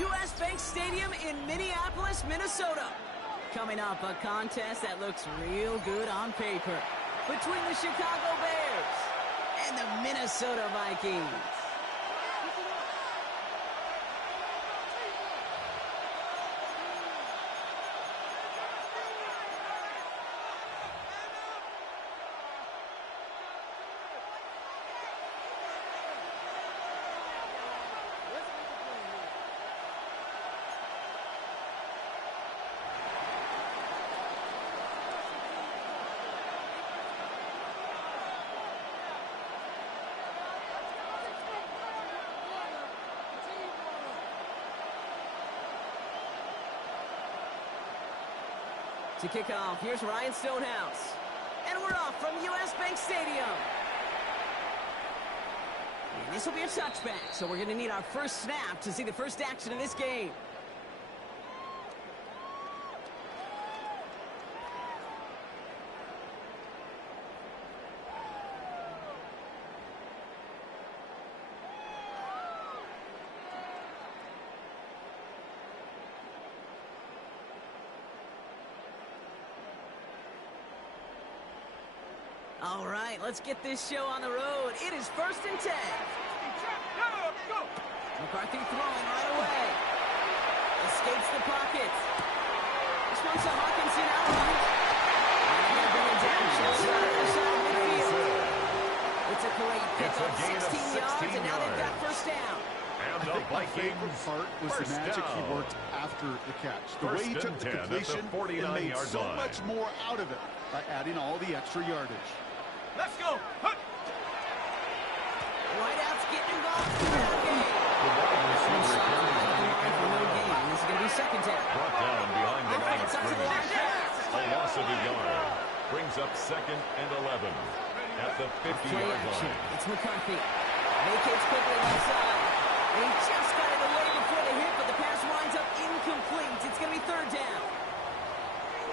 U.S. Bank Stadium in Minneapolis, Minnesota. Coming up, a contest that looks real good on paper between the Chicago Bears and the Minnesota Vikings. To kick off, here's Ryan Stonehouse. And we're off from U.S. Bank Stadium. And this will be a touchback, so we're going to need our first snap to see the first action of this game. All right, let's get this show on the road. It is 1st and 10. McCarthy throwing right away. Escapes the pocket. This one's to Hawkinson outright. And they're going to bring it down just outside midfield. It's a great pickup, 16 yards, and now they've got first down. And the my favorite part was the magic he worked after the catch. The way he took the completion and made so much more out of it by adding all the extra yardage. Let's go. Wideouts getting involved in that game. The wide receiver carries For no gain. This is going to be second down. brought down behind the line of Offense up to the line. scrimmage. A loss of a yard brings up 2nd and 11 at the 50-yard line. It's McCarthy. Vacates quickly left side. And he just got it away before the hit, but the pass winds up incomplete. It's going to be 3rd down.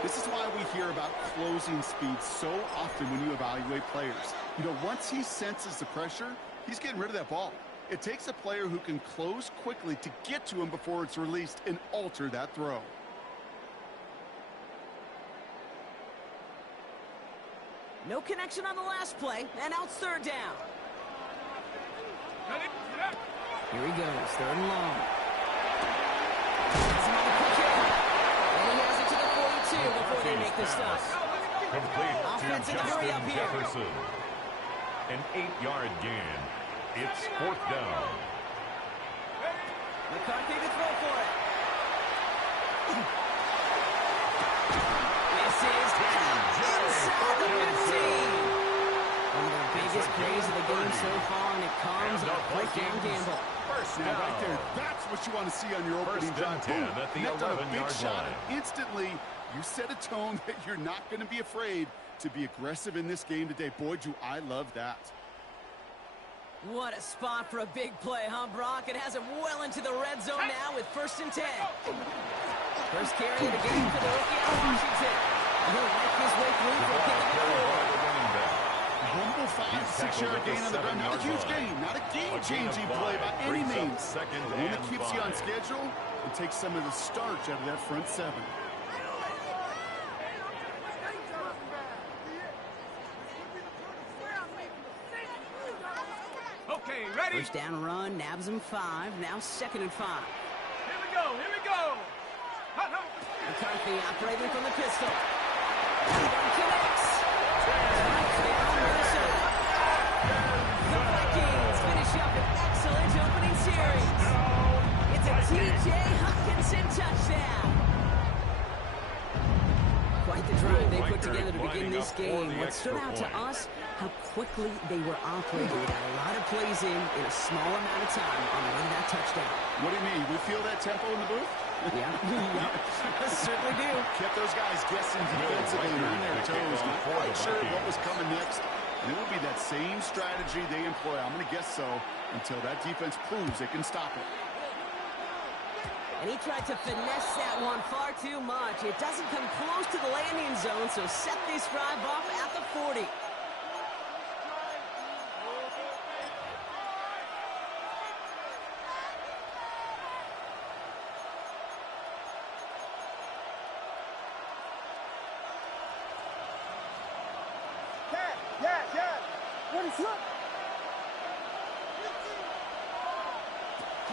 This is why we hear about closing speed so often when you evaluate players. You know, once he senses the pressure, he's getting rid of that ball. It takes a player who can close quickly to get to him before it's released and alter that throw. No connection on the last play, and now it's 3rd down. Here he goes, 3rd and long. And he has it to the 42 before they make the stop. Complete Offense to in a hurry Justin up here. Jefferson. An 8-yard gain. It's 4th down. McCarthy to throw for it. This is inside the 15. One of the biggest plays of the game so far, and it comes on a quick down gamble. First Now, down. right there, that's what you want to see on your opening First and drive. 10 Boom, at the net on a big 11-yard shot. line. Instantly, you set a tone that you're not going to be afraid to be aggressive in this game today. Boy, do I love that. What a spot for a big play, huh, Brock? It has him well into the red zone now with 1st and 10. First carry of the game for the rookie out of Washington. He'll work his way through for a pick of the 4. A humble 5-6-yard gain on the ground. Not a huge gain, not a game-changing play by any means. Second But one that and keeps you on 5. schedule and takes some of the starch out of that front 7. Okay, ready? First down run, nabs him 5. Now 2nd and 5. Here we go. Here we go. McCarthy operating from the pistol. One connects. Touchdown, Minnesota. The Vikings finish up an excellent opening series. It's a T.J. Hawkinson touchdown. Quite the drive they put together to begin this game. What stood out to us, how quickly they were operating. They got a lot of plays in a small amount of time on the way to that touchdown. What do you mean? We feel that tempo in the booth? Yeah, yeah, certainly do. Kept those guys guessing defensively and on their toes. Not quite sure what was coming next. And it will be that same strategy they employ. I'm going to guess so until that defense proves they can stop it. And he tried to finesse that one far too much. It doesn't come close to the landing zone, so set this drive off at the 40.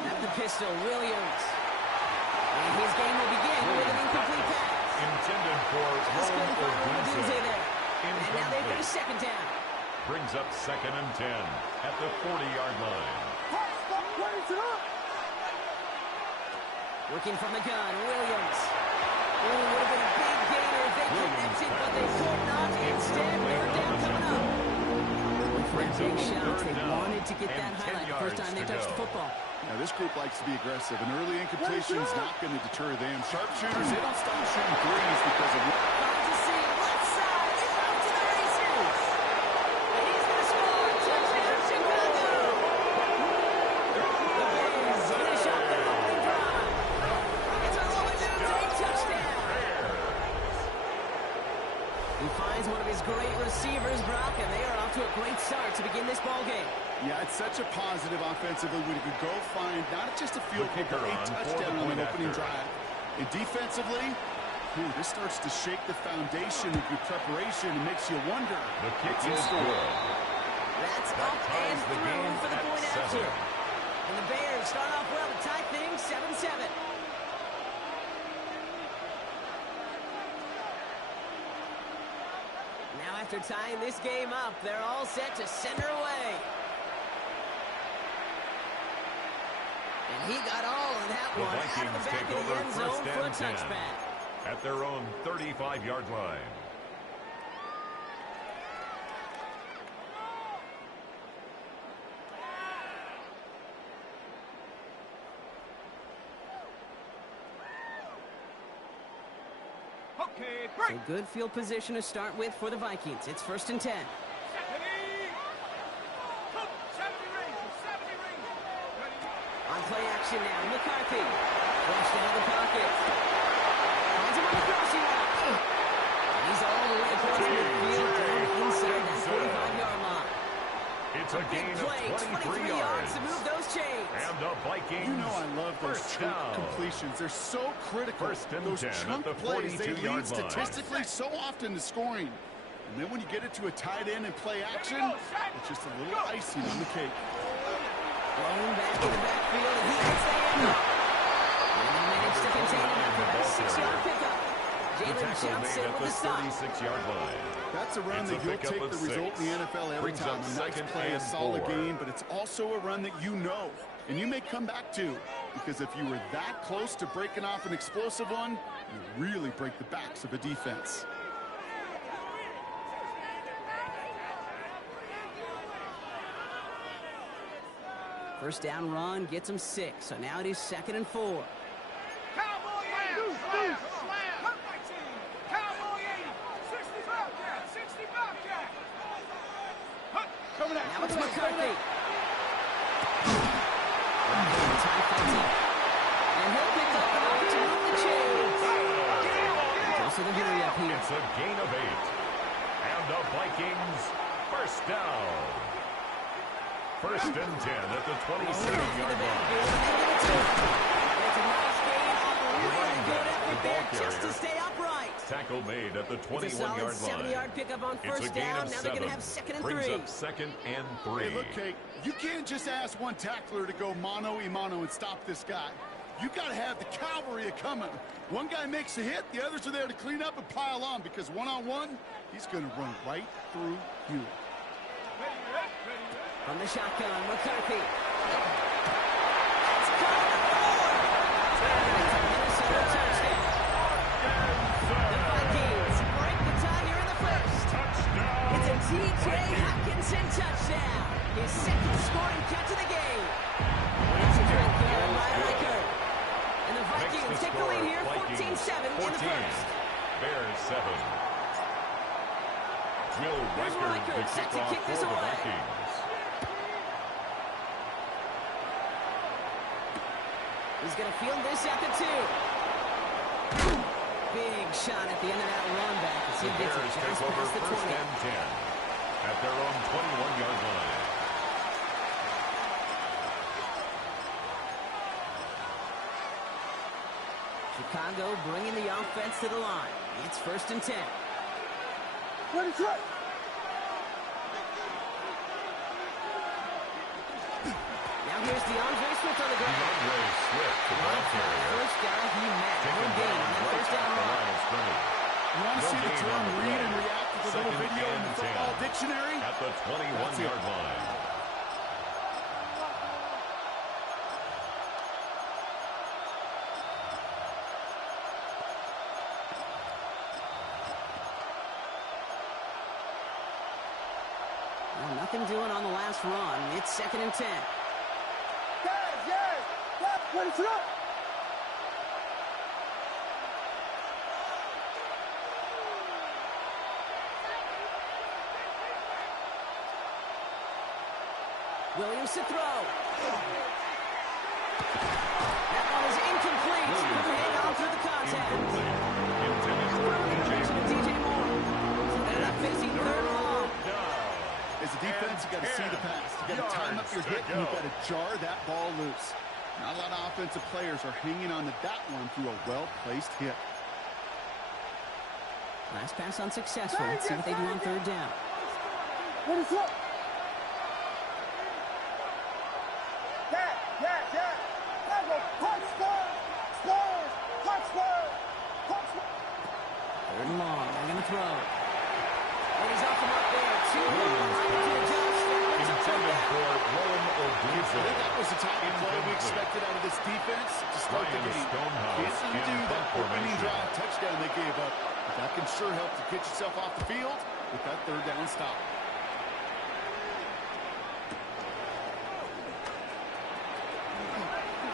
At the pistol, Williams. And his game will begin with an incomplete pass. Intended for Just Rome couldn't find Odunze. Odunze there. And now they've got a Incomplete. second down. Brings up 2nd and 10 at the 40-yard line. Working from the gun, Williams. Oh, would have been a big gainer if they connected, but they could not. Instead, third down coming up. Brings Big up shots. third They down wanted to get that and 10 highlight the first yards time they to touched the go. football. Now, this group likes to be aggressive. An early incompletion is not going to deter them. Sharpshooters, they don't stop shooting threes because of... Finds a seam, left side, it's off to the races. And he's going to score. Touchdown, Chicago. The Bears finish off their opening drive. It's a Rome Odunze touchdown. He finds one of his great receivers, Brock, and they are off to a great start to begin this ball game. Yeah, it's such a positive offensively when you could go find not just a field goal, kicker but a on for the touchdown on point an opening after. drive. And defensively, this starts to shake the foundation of your preparation and makes you wonder. The kick what's in is store. good. That's That up ties and the through game for the at point 7. after. And the Bears start off well to tie things 7-7. Now after tying this game up, they're all set to send her away. And he got all of that The one out of Vikings the back take of the over end zone first for a and 10 touchback. at their own 35-yard line. Okay, So break. good field position to start with for the Vikings. It's 1st and 10. 70. Hook, 70 range, 70 range. Ready. On play action now, McCarthy. Flushed out of the pocket. Finds him on the crossing route. He's all the way across midfield down inside that 45-yard line. It's a gain Big of play, 23 yards yards. to move those chains. And the Vikings You know I love those first chunk down. completions. They're so critical. First and those 10 at chunk the plays, they 42-yard lead line. statistically so often to scoring. And then when you get it to a tight end and play action, it's just a little icing on the cake. Blown back to the backfield, and he gets the end. And he managed to contain him after that 6-yard pickup. The Jalen tackle Johnson made at with the the stop. 36-yard line. That's a run It's that a you'll pickup take of the result 6. in the NFL every Brings time. up A nice second play, a and solid 4. game, but it's also a run that you know, and you may come back to. Because if you were that close to breaking off an explosive one, you really break the backs of a defense. First down run gets him 6, so now it is 2nd and 4. Cowboy 80. Slam. Hurt my team. Cowboy 80. 60 Bobcat. 60 Bobcat. Hut. Coming out. Now it's McCarthy. And he'll pick up enough to move the chains. And goes to the hurry up here. It's a gain of 8. And the Vikings first down. First and 10 at the 27-yard line. It's a nice gain off a really good effort there just to carrier. stay upright. Tackle made at the It's a solid 21-yard line. 70-yard pickup on It's a first gain down. of Now they're 7. going to have 2nd and Brings 3. up 2nd and 3. Hey, look, Kate, you can't just ask one tackler to go mano-a-mano and stop this guy. You got to have the cavalry coming. One guy makes a hit, the others are there to clean up and pile on because one-on-one, he's going to run right through you. From the shotgun, McCarthy. It's caught at the 4. It's a Minnesota touchdown. The Vikings break the tie here in the first. It's a T.J. Hockenson touchdown. His 2nd scoring catch of the game. It's a great throw by Riker. And the Vikings take the lead here, 14-7 in the first. Bears 7. Will Here's Riker Riker, the set to kickoff kick this for the away. Vikings. He's going to field this at the 2. Big shot at the end of that run back. As he The gets Bears it take just over past the 20. first and 10 at their own 21-yard line. Chicago bringing the offense to the line. It's 1st and 10. DeAndre Swift on the ground. DeAndre Swift, the ball carrier. First guy he met. No Taken gain down on that right first at down the run. line of scrimmage. You want to No see the gain term on the read play. and react with a little Second video in the and football 10. dictionary? At the 21-yard line. Well, nothing doing on the last run. It's 2nd and 10. Williams to throw. That one is incomplete. Couldn't hang on through the contact. Intended for DJ Moore. So they're not facing third and long. As a defense, you got to see the pass. You got to time up your hit, and you got to jar that ball loose. Not a lot of offensive players are hanging on to that one through a well-placed hit. Last pass unsuccessful. Let's see what they do on third down. Third and long. They're going to throw. And he's off the mark there. Too long. To adjust. Intended for Rowan I O'Briense. think that was the type of play we expected out of this defense to start the Ryan game. Stonehouse Can't in undo that punt opening formation. drive touchdown they gave up. But that can sure help to get yourself off the field with that third down stop.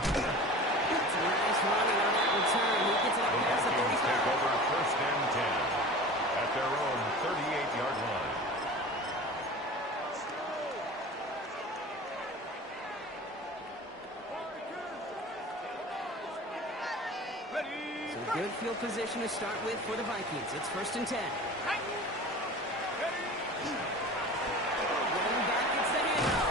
It's a nice running on that return. He gets it up The past the Vikings take 35. over 1st and 10 at their own 38-yard line. So good field position to start with for the Vikings. It's 1st and 10. Running back gets the handoff.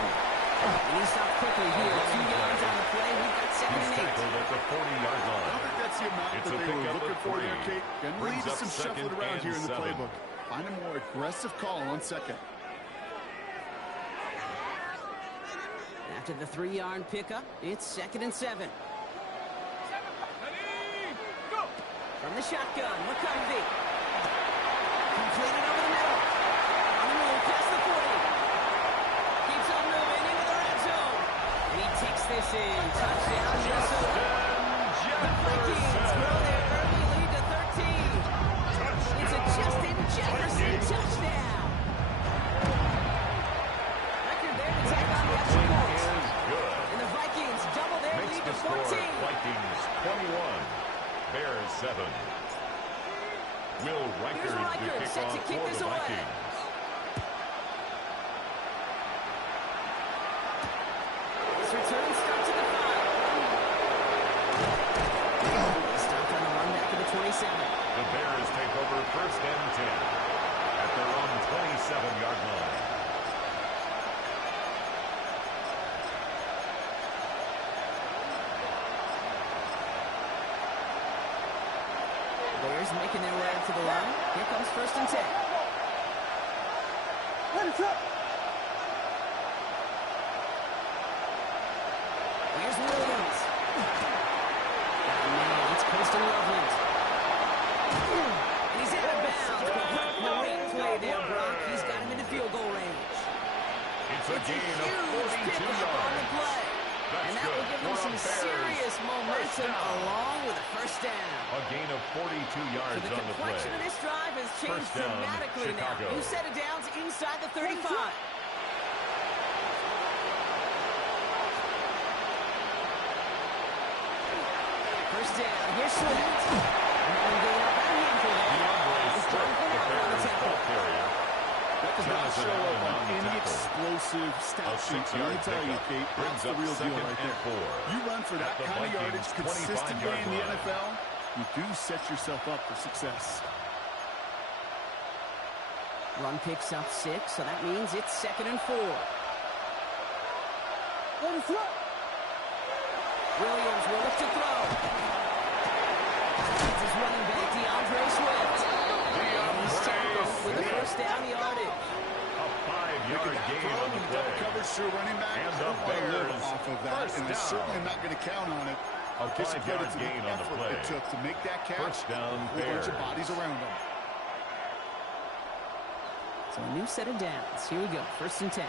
And he stopped quickly here. 2 yards on the play. We've got 2nd He's and 8. tackled at the 40-yard I don't line. think that's the amount It's that a they were pickup looking of for there, 3. Kate. Gonna Brings lead to up some 2nd shuffling around and here in the 7. playbook. Find a more aggressive call on 2nd. After the 3-yard pickup, it's 2nd and 7. From the shotgun, McCarthy. Completed over the middle. On the move, past the 40. Keeps on moving into the red zone. And he takes this in. Touchdown, Minnesota. The Vikings grow their early lead to 13. It's a Justin Jefferson touchdown. Record there to take on the extra points. Good. And the Vikings double their Makes lead the to score 14. Vikings 21, Bears 7. Will Reichard Here's to Reichard, kick set off to kick for this the away. Vikings. This return starts at the 5. Stopped on the run back to the 27. The Bears take over 1st and 10 at their own 27-yard line. Bears making their way up to the line. Here comes 1st and 10. Here's Williams. Man, it's Preston Loveland. And he's out of bounds. But great play there, Brock. He's got him into field goal range. It's a gain of Huge 42 pickup on the yards. play. That's And that good will give them for some the Bears. serious momentum down. along with a 1st down. A gain of 42 So yards the on the play. complexion of this drive has changed First down, dramatically now. Chicago. New set of downs inside the 35. First down. Here's Swift. And gain up that handful there. DeAndre It's Swift, Jonathan the Allen on the Bears tackle. ball carrier. That does not Jonathan show up Allen on on the any tackle. explosive A stat sheet. Let 6-yard me tell you, pickup. Kate, Brings that's the up real deal 2nd right and there. 4. You run for that At the kind of yardage Vikings' consistently 25-yard in the line. NFL, you do set yourself up for success. Run picks up 6, so that means it's 2nd and 4. Williams will look to throw. It's his running back, DeAndre Swift. And he's tackled with the 1st down yardage. A 5-yard gain on the Double play. coverage to a running back. And I the don't want to live Bears off of that. first count on it. A Gives you credit 5-yard to the gain on the effort play. it took to make that catch. First down, A whole bunch of Bears. bodies around him. So a new set of downs. Here we go. 1st and 10.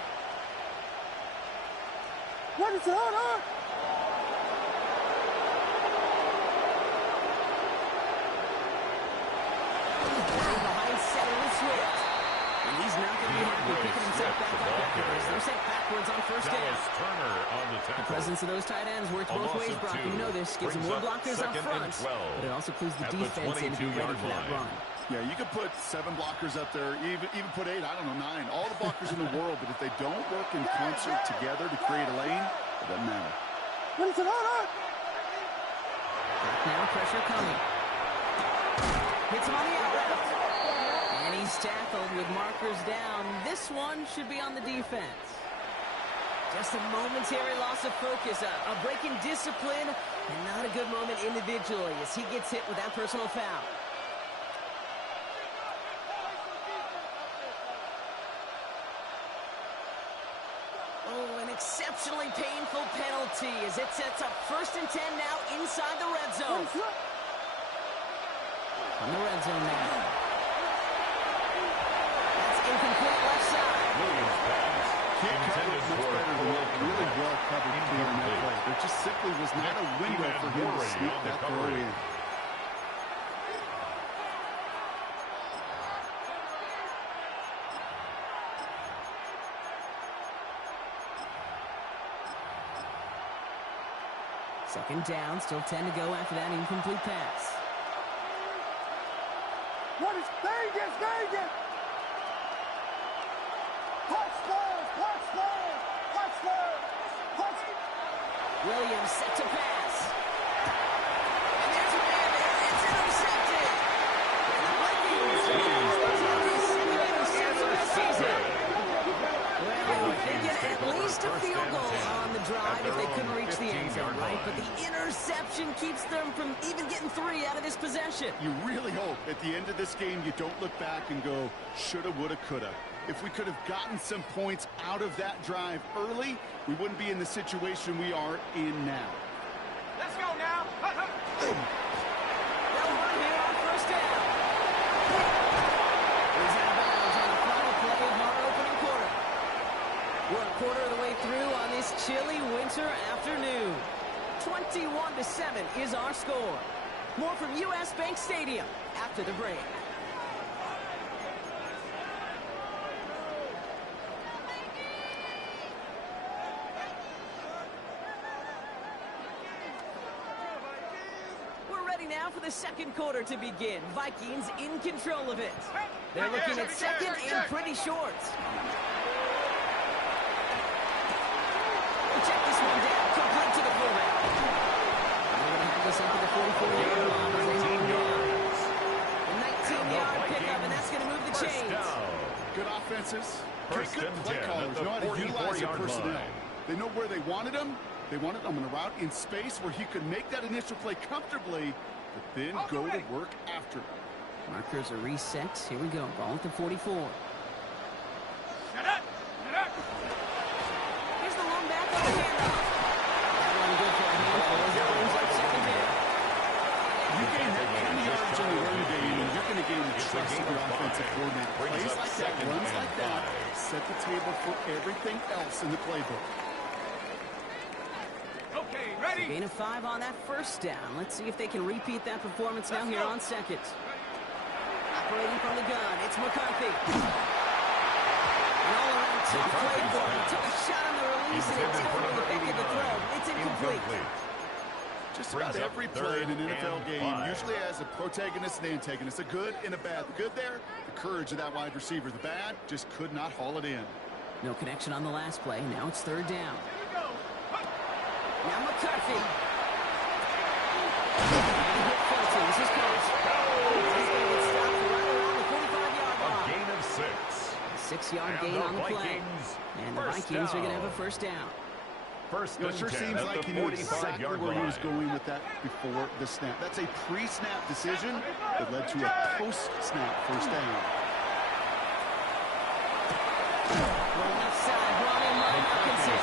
What is on? Behind center with Swift. And he's not going to be happy picking himself back up after this. They're sent backwards on 1st down. Dallas Turner on the The tackle. presence of those tight ends works A both loss ways, of Brock. 2. You know this. Gives them Brings more up blockers up 2nd front, and 12 but it also clues the at the defense in to be ready 22-yard for that line. run. Yeah, you could put 7 blockers up there, even put 8, I don't know, 9. All the blockers in the world, but if they don't work in concert together to create a lane, it doesn't matter. What is it on? Now pressure coming. Hits him on the out route. And he's tackled with markers down. This one should be on the defense. Just a momentary loss of focus, a break in discipline, and not a good moment individually as he gets hit with that personal foul. Oh, an exceptionally painful penalty as it sets up 1st and 10 now inside the red zone. On the red zone now. That's incomplete left side. Williams pass. Can't cover it Intended much for better than that. Really correct. well covered clear on that play. There just simply was not a window for him to Murray sneak on the that throw coverage. in. Second down, still 10 to go after that incomplete pass. What is Vegas? Vegas! Touchdown! Touchdown! Touchdown! Touchdown! Williams set to pass. And there's a man there. It's intercepted. And the Vikings have their second interception of the season. Well, they get at least a field goal on the drive if they couldn't reach the end zone, right? But the interception keeps them from even getting 3 out of this possession. You really hope at the end of this game you don't look back and go, shoulda, woulda, coulda. If we could have gotten some points out of that drive early, we wouldn't be in the situation we are in now. Let's go now! They'll run here on 1st down. He's out of bounds on the final play of our opening quarter. We're a quarter of the way through on this chilly winter afternoon. 21-7 is our score. More from U.S. Bank Stadium after the break. We're ready now for the second quarter to begin. Vikings in control of it. They're looking at second and pretty short. We'll check this one down. Complete to the fullback. They're going to have this up at the 44-yard line. as they move down. A 19-yard pickup, and that's going to move the First chains. down. Good offenses, First good and play 10 at callers the know how to utilize their 44-yard personnel. line. They know where they wanted them. They wanted them on a route in space where he could make that initial play comfortably, but then go to work after it. Markers are reset. Here we go. Ball at the 44. Shut up! Shut up! Here's the lone back on the handoff. That one good for a handful as it brings up second down. You gain that kind of yards in the run game, and you're going to gain the trust of your offensive coordinator. Plays like that, runs like that, set the table for everything else in the playbook. Okay, ready? Gain of 5 on that first down. Let's see if they can repeat that performance now here on second. Operating from the gun, it's McCarthy. An all-around tough play for him. Took a shot on the release, and it totally affected the throw. It's incomplete. Just about Brings up every play in an third NFL and game 5. usually has a protagonist and antagonist, a good and a bad. The good there, the courage of that wide receiver. The bad, just could not haul it in. No connection on the last play. Now it's third down. Here we go! Now McCarthy. Fulton, this is close. He's going to get stopped right around the 45-yard A line. gain of 6. 6-yard And gain the on the play. Vikings, And the first Vikings are going to down. have a first down. First You know, and it sure 10 seems at like the he knew exactly 45-yard where he was line. going with that before the snap. That's a pre-snap decision that led to a post-snap first down. Well, left side, brought in Mike Hutchinson.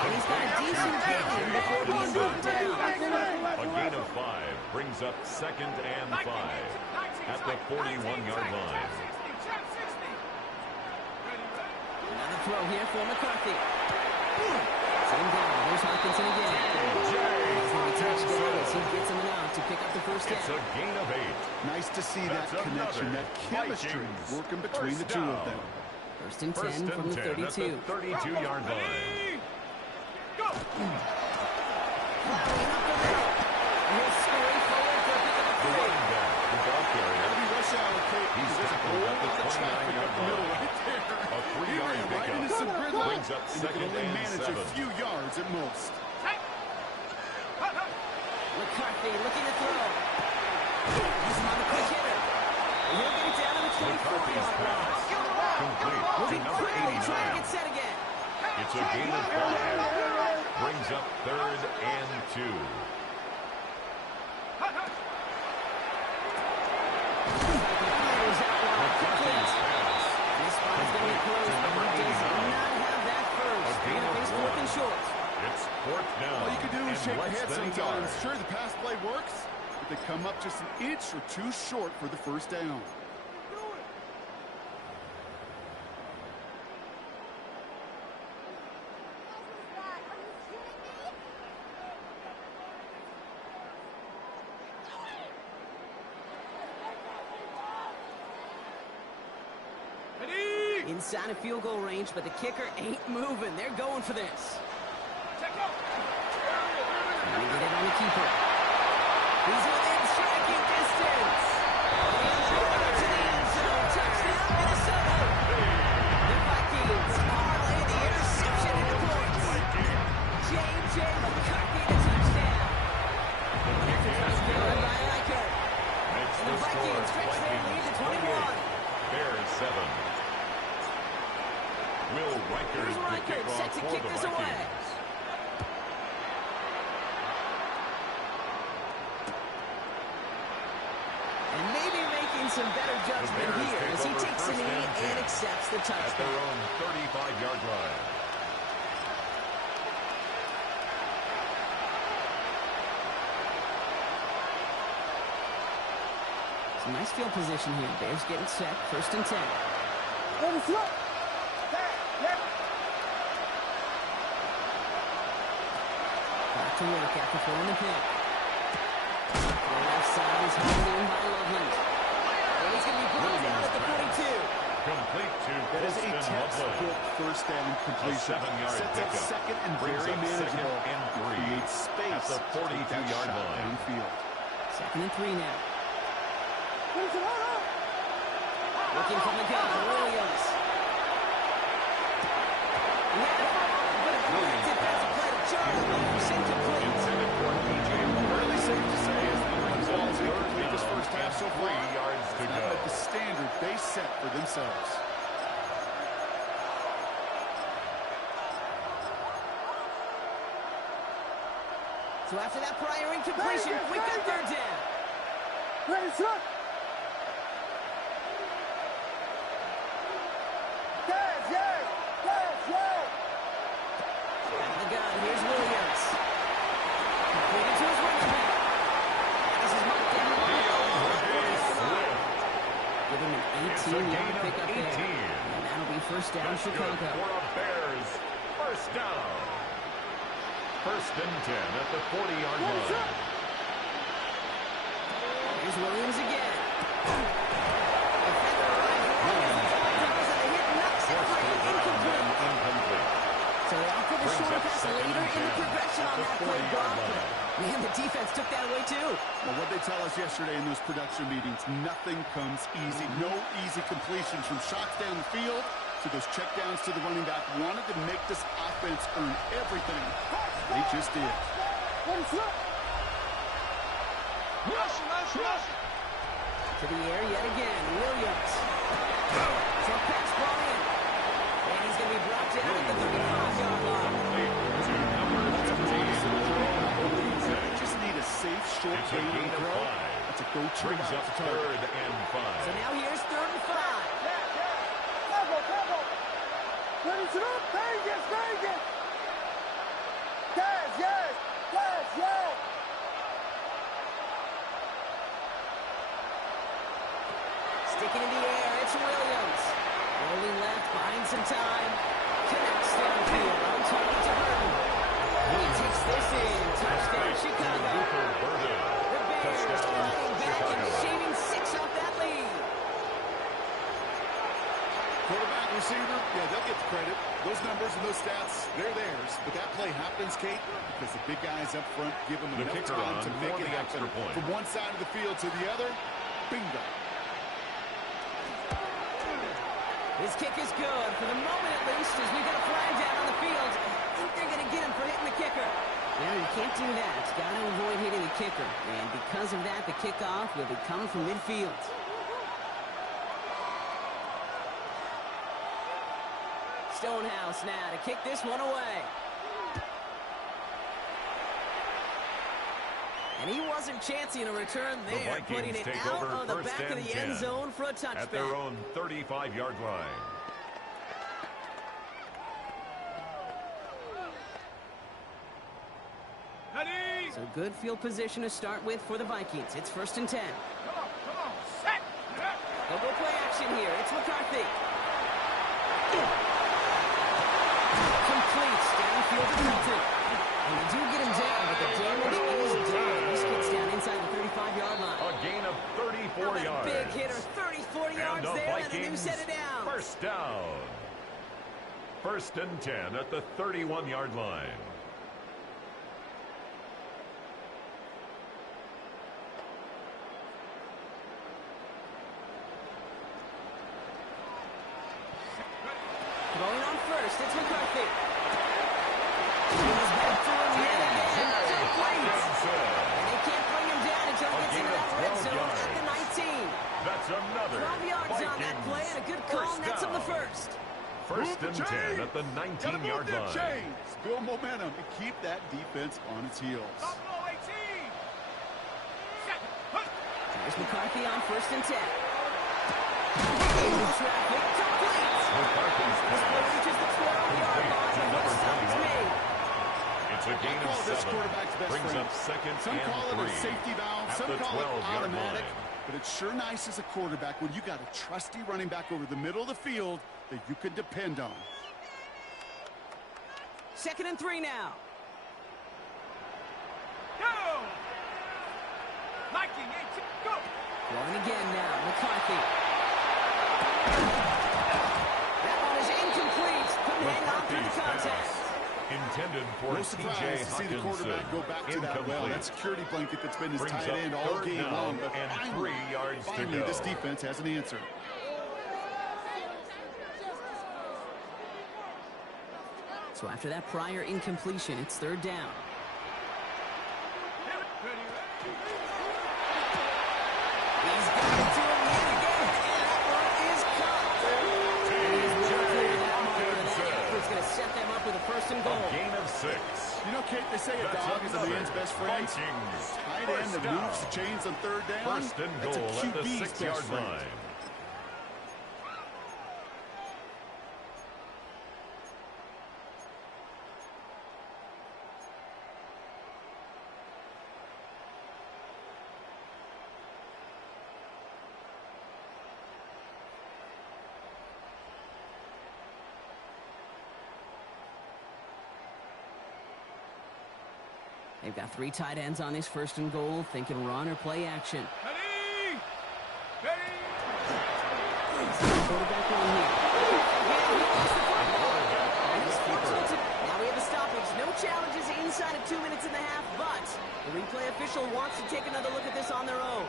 And he's got a decent gain before being brought down. A gain of 5 brings up 2nd and 5 at the 41-yard line. Another throw here for McCarthy. Same down. Here's Hawkinson again. He's going to be touchdown as he gets him out to pick up the first It's down. a gain of 8. Nice to see That's that connection, another that chemistry Vikings working between the first two of down. them. First and 10 First and from the 10 at 32. the 32-yard line. Plowing up the middle. He'll scurry forward for a pick up a The three. running back, the ball carrier. Gotta be rush hour, Kate. He's There's a tackled whole at the lot of traffic 29-yard up the middle line. right there. A He 3-yard ran right pickup. into some gridlock, Brings up and he can second only and manage 7. a few yards at most. McCarthy looking to throw. He's on the quick hitter. He'll get it down to the McCarthy's 24-yard line. pass. Complete to Moving number quickly, trying to 89. get set again. It's a gain of 5. Brings up 3rd and 2. Fires out wide, complete. McCarthy's pass. This spot is going to get close, To but number he does 89. not have that first. A gain They're going to of face 1. fourth and short. It's 4th down. All you can do is and shake your less head than a sometimes. yard. Sure, the pass play works, but they come up just an inch or two short for the first down. Inside of field goal range, but the kicker ain't moving. They're going for this. Trying to get it on the keeper. He's within striking distance. To the end zone. Touchdown, Minnesota. The Vikings parlay the interception into points. J.J. McCarthy the touchdown. Good by Leiker. Makes And the the score Vikings stretch their lead to 21. Bears 7. Will Reichard Here's to Reichard, kick set off to for kick the this away. Vikings. And maybe making some better judgment Bears here take as he over takes the first knee and 10 and accepts the At their touchdown. own 35-yard line. Some nice field position here. Bears getting set. First and 10. Back to work after throwing the pick. The left side is hauled in by Loveland. And he's going to be brought down at the 42. Complete to That is a Colston Loveland. textbook first down completion. 7-yard Sets up pickup. second and Brings very up manageable. 2nd and 3 Creates space at the to take that 42-yard shot line. downfield. Second and 3 now. Looking from the gun, Williams. Williams defensive play to Charles Williams, incomplete. Intended for DJ Moore. Fairly safe to say as the ball's incomplete this first half so far. 3 yards to Not go. at the standard they set for themselves. So after that prior incompletion, we got third down. Out of the gun, here's Williams. Completed to his running back. This is marked down. Give him an It's a 18-yard gain of pickup 18. there. And that'll be first down, That's good Chicago. for a Bears first down. First and 10 at the 40-yard line. Here's Williams again. Defender Williams does a hit, knocks it Forced free, to the ground incomplete. and incomplete. So they offer the Brings short up pass second later and in the 10 progression at on the that play, 40-yard Bob. line. Man, the defense took that away too. Well, what they tell us yesterday in those production meetings, nothing comes easy. No easy completions from shots down the field to those checkdowns to the running back. Wanted to make this offense earn everything. They just did. To the air yet again, Williams. Short pass ball in. And he's going to be brought down at the 35-yard line. That's a promising throw. They just need a safe, short It's a gain gain and of throw. 5. That's a go-to Brings route up to target. 3rd and 5. So now here's third and 5. taken in the air. It's Williams. Rolling left, buying some time. Connects downfield. On target to Burton. And he takes this in. Touchdown, Chicago. The Bears fighting back and shaving 6 off that lead. Quarterback, receiver, yeah, they'll get the credit. Those numbers and those stats, they're theirs. But that play happens, Kate, because the big guys up front give them The enough kicker time on to make for it the happen. extra point. From one side of the field to the other, bingo. His kick is good, for the moment at least, as we get a flag down on the field. I think they're going to get him for hitting the kicker. Yeah, you can't do that. Got to avoid hitting the kicker. And because of that, the kickoff will be coming from midfield. Stonehouse now to kick this one away. And he wasn't chancing a return there, putting it out on the back of the end zone for a touchback. At their own 35-yard line. Ready? So good field position to start with for the Vikings. It's 1st and 10. Come on, set. They'll go play action here. It's McCarthy. Completes downfield to Milton. And they do get him down, but the damage is done. This gets down inside the 35-yard line. A gain of 34 yards. Big hitter, 34 yards and there, Vikings and they do set it down. First down. 1st and 10 at the 31-yard line. Throwing on first, it's McCarthy. Goes back to him yet again. Complete. And they can't bring him down until he gets into that red zone at the 19. That's another 12 yards Vikings on that play, and a good call, and that's on the first. 1st and 10 at the 19-yard line. Chains. Build momentum and keep that defense on its heels. Top ball 18. Set. Hut. There's McCarthy on 1st and 10. In traffic, complete. McCarthy's This play pass reaches the 12-yard line, to and number the stop's 29. made. It's a gain I of call this 7. quarterback's best Brings friend. up 2nd Some and call it 3. a safety valve, At some the call it 12-yard automatic. line. But it's sure nice as a quarterback when you got a trusty running back over the middle of the field that you can depend on. 2nd and 3 now. Go. Viking 18. Go. Throwing again now, McCarthy. That one is incomplete. Couldn't hang on through the McCarthy's contact. pass intended for No T.J. surprise to see the Hockenson. quarterback go back to that well. That Incomplete. security blanket that's been his Brings tight up end all 3rd game down long. But and finally, 3 yards to finally, go. this defense has an answer. So after that prior incompletion, it's 3rd down. Ready. He's got it to him yet again, and that one is caught. And he's well clear of that marker. That effort's going to set them up with a 1st and A goal. gain of 6. You know, Kate, they say a That's dog is a another man's best friend. Vikings. Tight end First that down. moves the chains on 3rd down. 1st and That's goal a at the QB's 6-yard best friend. line. They've got 3 tight ends on this 1st and goal, thinking run or play action. Ready. Ready. Quarterback run here. And he lost the football. And he's fortunate to... Now we have a stoppage. No challenges inside of 2 minutes and a half, but the replay official wants to take another look at this on their own.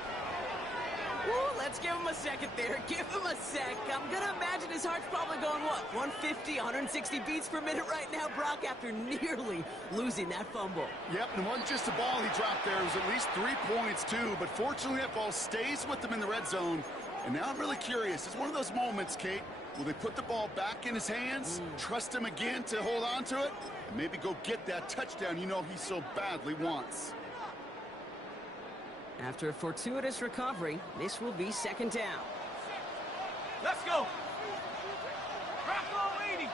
Woo, let's give him a second there. Give him a sec. I'm going to imagine his heart's probably going, what, 150, 160 beats per minute right now, Brock, after nearly losing that fumble. Yep, and it wasn't just a ball he dropped there. It was at least 3 points, too. But fortunately, that ball stays with them in the red zone. And now I'm really curious. It's one of those moments, Kate. Will they put the ball back in his hands, trust him again to hold on to it, and maybe go get that touchdown you know he so badly wants? After a fortuitous recovery, this will be 2nd down. Let's go. Drop ball 80.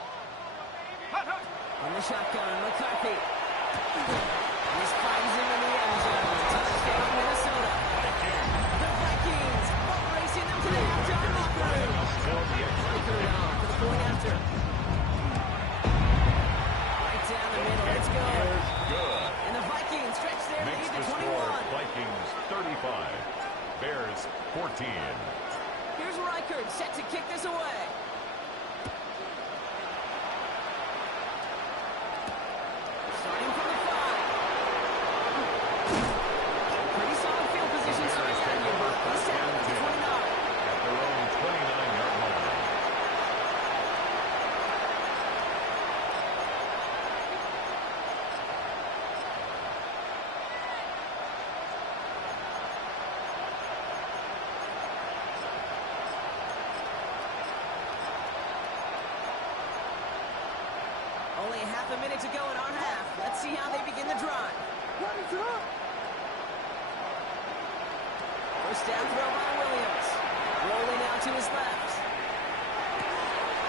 Hut, hut. On the shotgun, McCarthy. This finds him in the end zone. Touchdown, Minnesota. The Vikings racing them to the halftime mark. Here's Reichert, set to kick this away. Starting from the 5. Pretty solid field position starting out here, but he's down at the 29. At their own 29-yard line. Only half a minute to go in our half. Let's see how they begin the drive. First down throw by Williams. Rolling out to his left.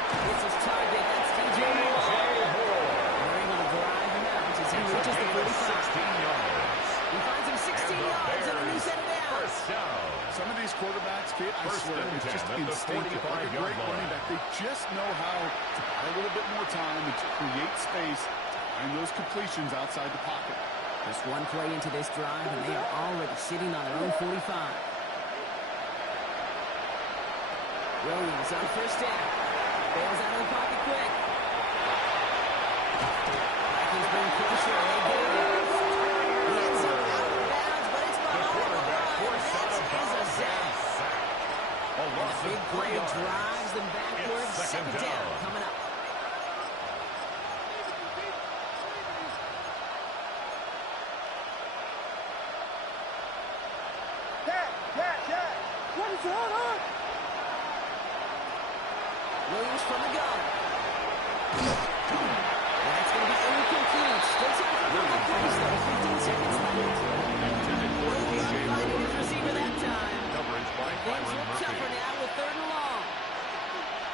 It's his target. That's DJ Moore. They're able to drive him out as he reaches the 45. 16 yards. He finds him 16 yards and a new set of downs. First down. Some of these quarterbacks, kid, I First swear, and it's 10 just at the instinctive. Like a 45-yard great line. running back, they just know how to buy a little bit more time and to create space to find those completions outside the pocket. Just one play into this drive, and they are already sitting on their own 45. Williams on first down. Bails out of the pocket quick. Vikings bring pressure, and they get it. He ends up out of bounds, but it's The behind the quarterback line. forced out of That is a bounds sack. and sacked. A And loss a of big 3 play yards. drives them backwards. It's second Second down down. coming up. Williams from the gun. That's going to be incomplete. Still time for a couple plays, though. 15 seconds left. Intended for Williams DJ finding Moore. his receiver that time. Coverage by Things Byron look Murphy. tougher now with 3rd and long.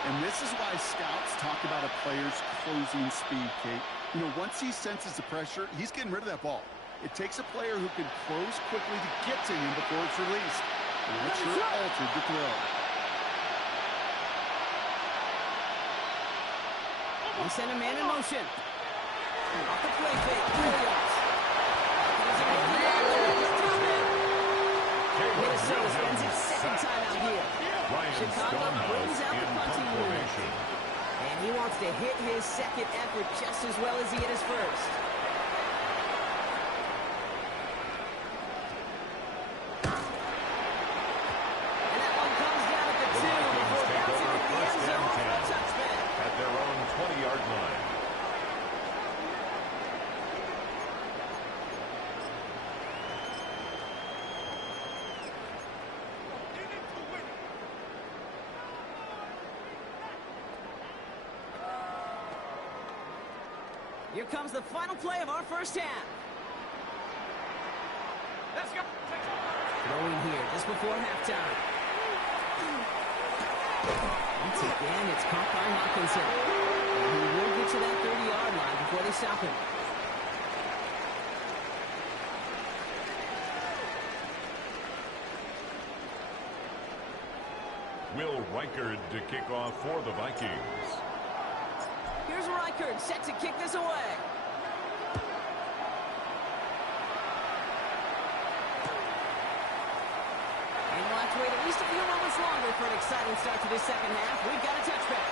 And this is why scouts talk about a player's closing speed, Kate. You know, once he senses the pressure, he's getting rid of that ball. It takes a player who can close quickly to get to him before it's released. And that sure altered the throw. They send a man in motion. Off the play fake, Williams. Minnesota spends its second time out here. Ryan Chicago brings Stonehouse out the in punt punting unit. formation. And he wants to hit his second effort just as well as he hit his first. And that one comes down at the The 2 Vikings before take bouncing over into the first end and zone for a 10 touchback. at their own 20-yard line. Here comes the final play of our first half. Let's go. Throwing here just before halftime. Once again, it's caught by Hawkinson. And he will get to that 30-yard line before they stop him. Will Reichert to kick off for the Vikings. Here's Reichert, set to kick this away. And we'll have to wait at least a few moments longer for an exciting start to this second half. We've got a touchback.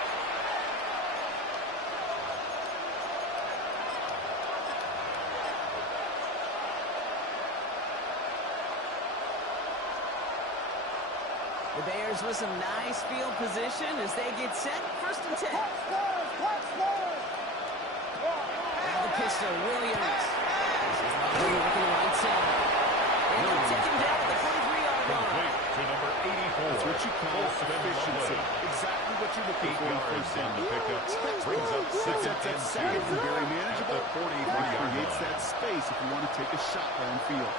The Bears with some nice field position as they get set. First and 10. Now the pistol, Williams. Working right side. And they'll take him down at the 43-yard line. Complete to number 84. That's what you call Colston efficiency. Lovely. Exactly what you're looking 8 for in yards first on down. the pickup. Brings up second and Second and 2 very at manageable. the 43-yard Creates line. that space if you want to take a shot downfield.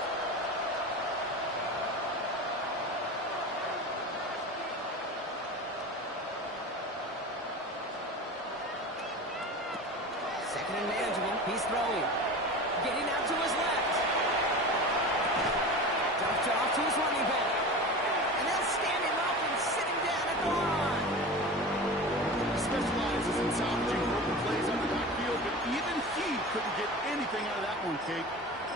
Second and manageable. He's throwing. Getting out to his left. Dumped off to his running back. And they'll stand him up and sit him down at the line. He specializes in salvaging broken plays on the backfield, but even he couldn't get anything out of that one, Kate.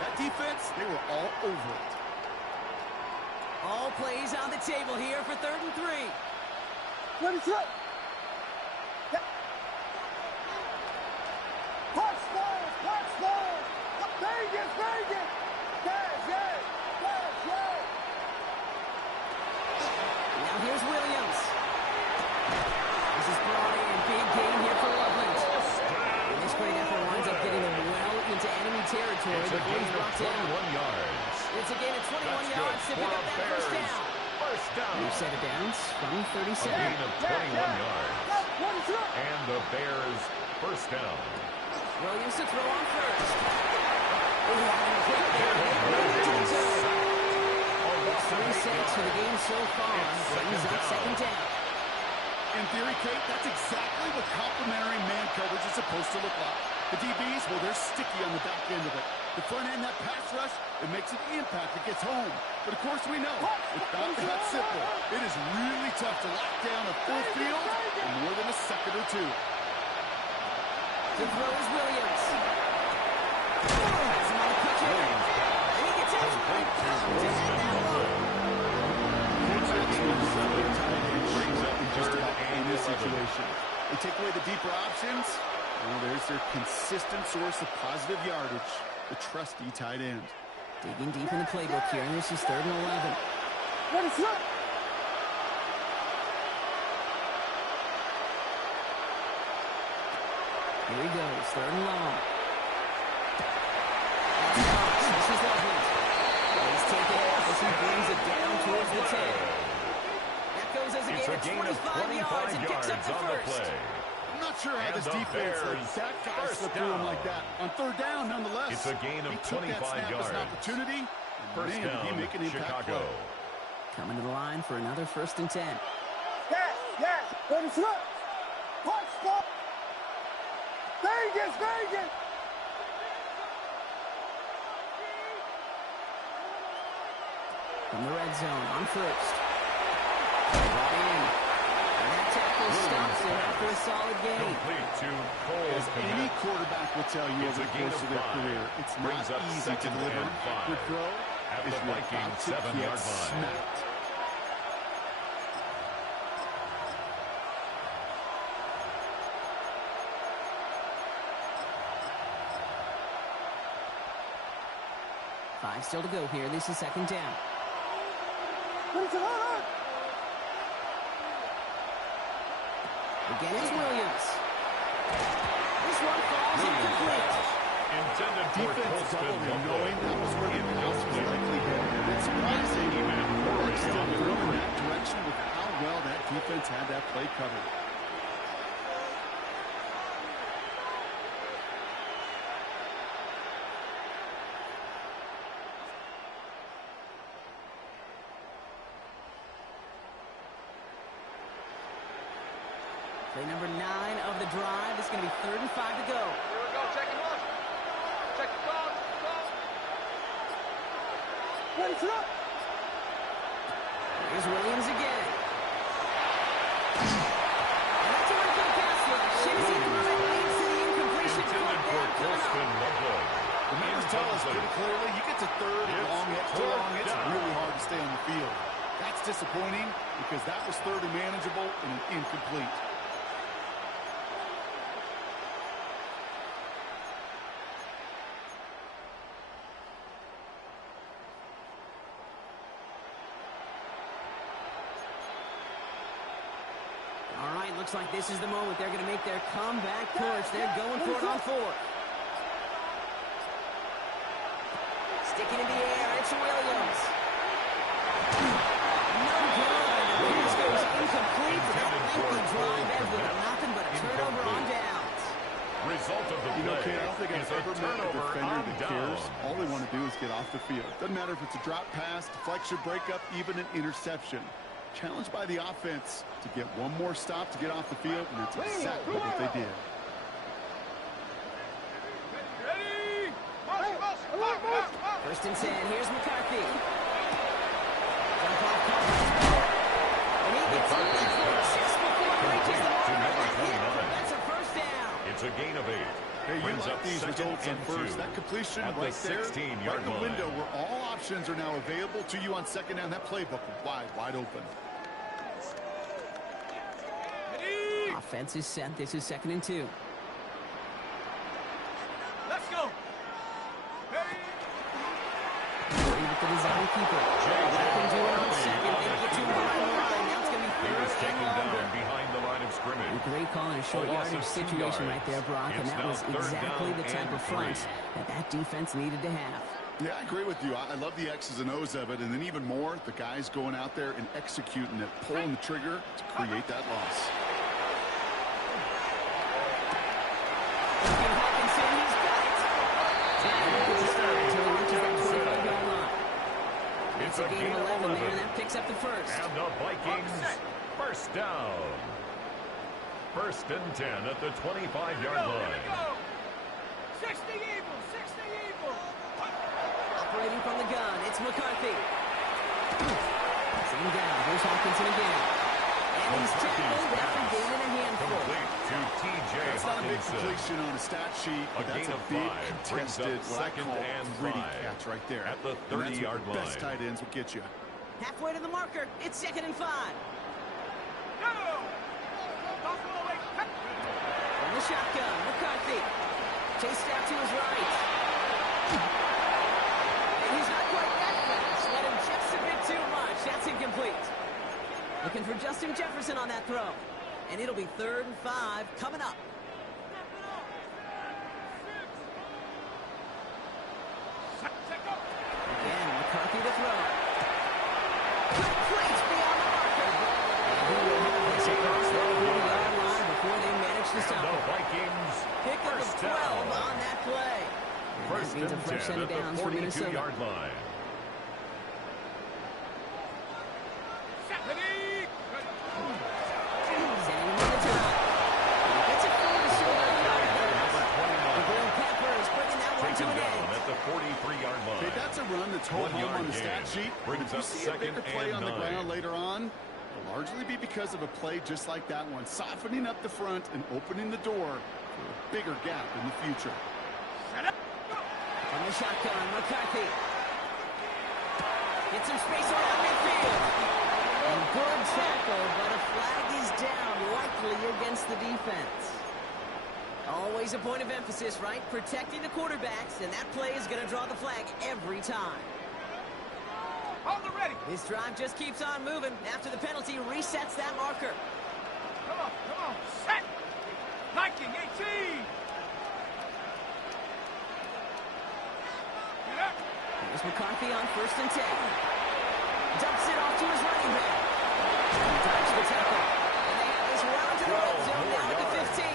That defense, they were all over it. All plays on the table here for 3rd and 3. Let it up. Punch balls, punch balls. Vegas, Vegas. Yes. Now here's Williams. This is brought in. Big game here for Loveland. And this great effort winds up getting them well into enemy territory. It's a before gain he's of brought down. 21 yards. It's a gain of 21 That's yards to good pick for up that Bears. first down. First down. New set of downs from A 37. gain of 21 yards. What is up? And the Bears first down. Williams to throw on first. Oh, and quick there. To the two. 3 sacks for the game so far. Brings up second down. In theory, Kate, that's exactly what complementary man coverage is supposed to look like. The DBs, well, they're sticky on the back end of it. The front end, that pass rush, it makes an impact. It gets home. But, of course, we know it's not that simple. It is really tough to lock down a full field in more than a second or two. The throw is Williams. Has him on the quick hit. And he gets out. To end that one. Brings up just about any situation. They take away the deeper options. Well, there's their consistent source of positive yardage, the trusty tight end. Digging deep in the playbook here, and this is 3rd and 11. What is up? Here he goes, 3rd and long. This is Loveland. He's taken it off as he brings it down towards the 10. That goes as a It's gain a of gain 25 of 25 yards and picks up the on the first. play. I'm not sure how And this the defense let Bears that guy first slip through him down. like that. On 3rd down, nonetheless. It's a gain of he took 25 that snap yards. as an opportunity. First Man, did he down, make an impact Chicago. play. Coming to the line for another 1st and 10. Yes. What is up? Punch ball. Vegas. From the red zone on first. Brought in. And that tackle stops it after a solid gain. Complete to Cole As any Kmet. quarterback will tell you It's over a the gain course of of their 5. career, it's Brings not up easy to second deliver and a 5. good throw. At Is the you're Vikings about to 7-yard get line. smacked. Five still to go here. This is 2nd down. What is up? Again, it's Williams. This one falls incomplete. Intended for Defense Colston doubled him, Loveland. knowing that was where the pass was likely headed. It's surprising they're still throwing that direction with how well that defense had that play covered. Play number 9 of the drive. This is going to be 3rd and 5 to go. Here we go. Check it out. Check the call. What is up? Here's Williams again. And that's a run for the pass rush. Shimsy through it, leads to the incompletion. Intended for Colston Loveland. The numbers tell us pretty clearly, you get to 3rd and It's long, it's too fourth long, it's down. really hard to stay on the field. That's disappointing because that was 3rd and manageable and an incomplete. All right, looks like this is the moment. They're going to make their comeback push. They're going for it on 4th. Sticking in the air, it's Williams. No good. The pass goes incomplete. That lengthy drive ends with nothing but a turnover on downs. Result of the You know, play Kate, I don't think is I've a ever met a turnover defender on that cares. downs. All they want to do is get off the field. Doesn't matter if it's a drop pass, deflection, breakup, even an interception. Challenged by the offense to get one more stop to get off the field, and that's exactly what they did. Ready? 1st and 10. Here's McCarthy. Jump off coverage. And he gets in there just before he reaches the mark. And that hit prevents a first down. It's a gain of 8. Hey, you Brings like up these second results on and 2. first. That completion At the right there, 16-yard right in the line. window where all options options are now available to you on second down. That playbook wide open. Offense is set. This is 2nd and 2. Let's go. Bring up the design keeper. Let them do it on second. They get to him behind the line. Now it's going to be He was 3rd taken and down longer. behind the line of scrimmage. Great call in a short A loss yardage of 2 situation yards. right there, Brock, and It's that now was 3rd exactly down the type and of front 3. that defense needed to have. Yeah, I agree with you. I love the X's and O's of it. And then even more, the guys going out there and executing it, pulling the trigger to create that loss. And Hawkinson, he's got it. Until he reaches that 25-yard line. It's a gain of 11 there, and that picks up the first. And the Vikings, first down. 1st and 10 at the 25-yard line. 60 Eagles, 60 Eagles. Operating from the gun, it's McCarthy. Same down, here's Hawkinson again. And he's tackled after gaining a handful. Complete to T.J. That's not a big Hawkinson. completion on a stat sheet, but A that's gain a of big 5 brings up contested, what I 2nd call and gritty 5 catch right there. at the And that's what 30-yard the best line. tight ends will get you. Halfway to the marker, it's 2nd and 5. Go. Buffalo Wings. From the shotgun, McCarthy. Chased out to his right. And he's not quite that fast. Let him just a bit too much. That's incomplete. Looking for Justin Jefferson on that throw. And it'll be 3rd and 5 coming up. Again, McCarthy to throw. Complete beyond the marker. And he will have this across the 40-yard line before they manage to stop The him. Vikings, Pick up first of 12 down. on that play. And that First means a and fresh 10 set of at the downs for Minnesota. 42-yard line. Sending him on the drive. Gets it forward to Silver. The Green Peppers bringing that one to Taken an down end. at the 43-yard line. Hey, that's a run that's home 1 yard on the stat gain. sheet. But Brings if you up see a 2nd bigger play and on the 9. ground later on, it'll largely be because of a play just like that one, softening up the front and opening the door for a bigger gap in the future. From the shotgun, McCarthy. Gets some space around midfield. And good tackle, but a flag is down, likely against the defense. Always a point of emphasis, right? Protecting the quarterbacks, and that play is going to draw the flag every time. Hold the ready. This drive just keeps on moving. After the penalty, resets that marker. Come on, set. Viking 18. Get up. Here's McCarthy on 1st and 10. Dumps it off to his running back. He dodged the tackle. And they have this round to the red 12 zone more down at the yards. 15.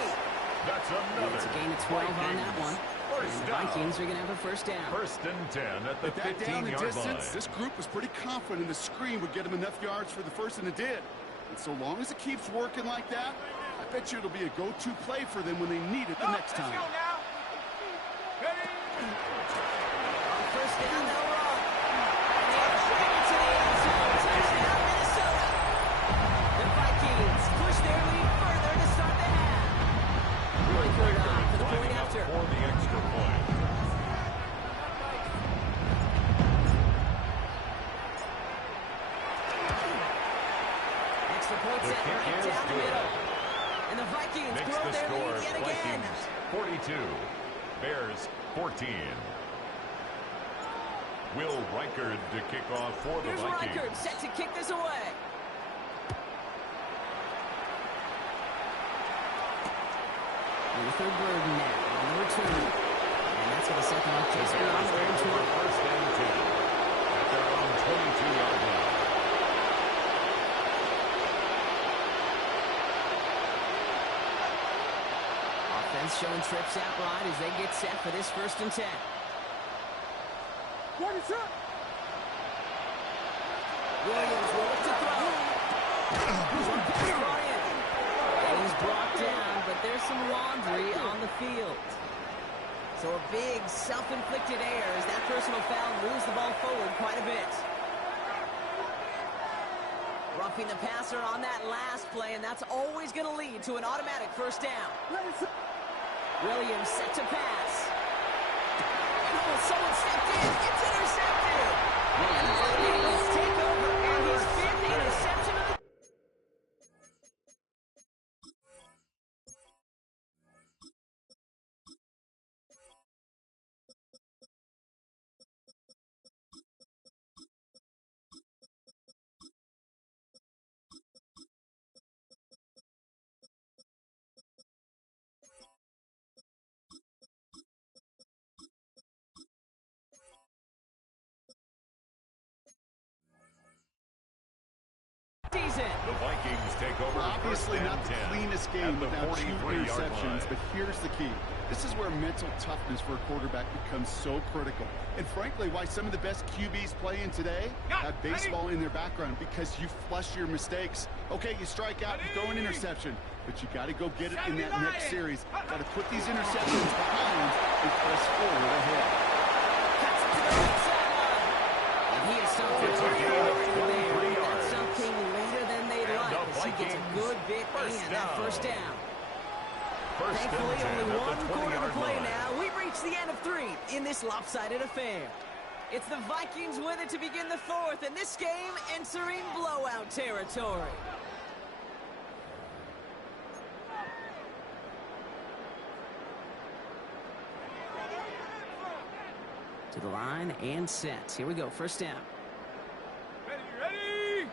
That's another. It's a gain of 12 on that one. First And the down. Vikings are going to have a first down. 1st and 10 at the With that down and 15-yard distance, line. this group was pretty confident the screen would get them enough yards for the first, and it did. And so long as it keeps working like that, I bet you it'll be a go-to play for them when they need it the next time. Let's go now. Ready. On first down, they'll run. And they are straight to the end zone. Touchdown, Minnesota. The Vikings push their lead further to start the half. Reichard on for the point Lining up after. for the extra point. Extra point The set kick right is down the good. middle. And the Vikings Makes grow the their score lead yet again. Vikings 42, Bears 14. Will Reichard to kick off for the Here's Vikings. Reichard set to kick this away. Luther Burden now on the return. And that's going to set them up just The beyond Bears their take own over 20. 1st and 10 at their own 22-yard line. Offense showing trips out wide as they get set for this 1st and 10. Williams will look to throw. One pass brought in. And he's brought down, but there's some laundry on the field. So a big self-inflicted error as that personal foul moves the ball forward quite a bit. Roughing the passer on that last play, and that's always going to lead to an automatic first down. Williams set to pass. Oh, someone stepped in. It's intercepted. And the Vikings take over, and his fifth interception of the season. The Vikings take over Obviously first not and the 10 cleanest at game the without two 43-yard interceptions, line. but here's the key. This is where mental toughness for a quarterback becomes so critical. And frankly, why some of the best QBs playing today have baseball in their background, because you flush your mistakes. Okay, you strike out, you throw an interception, but you got to go get it in that next series. Got to put these interceptions behind and press forward ahead. Cuts it to the right sideline. And he is something It's a gain of 23 yards. That's something later than they'd And like, the as he gets a Vikings good bit first and that first down. First Thankfully, and 10 only at one the quarter to 20-yard play line. now. We've reached the end of 3 in this lopsided affair. It's the Vikings with it to begin the 4th, and this game entering blowout territory. To the line and set. Here we go, first down. Ready?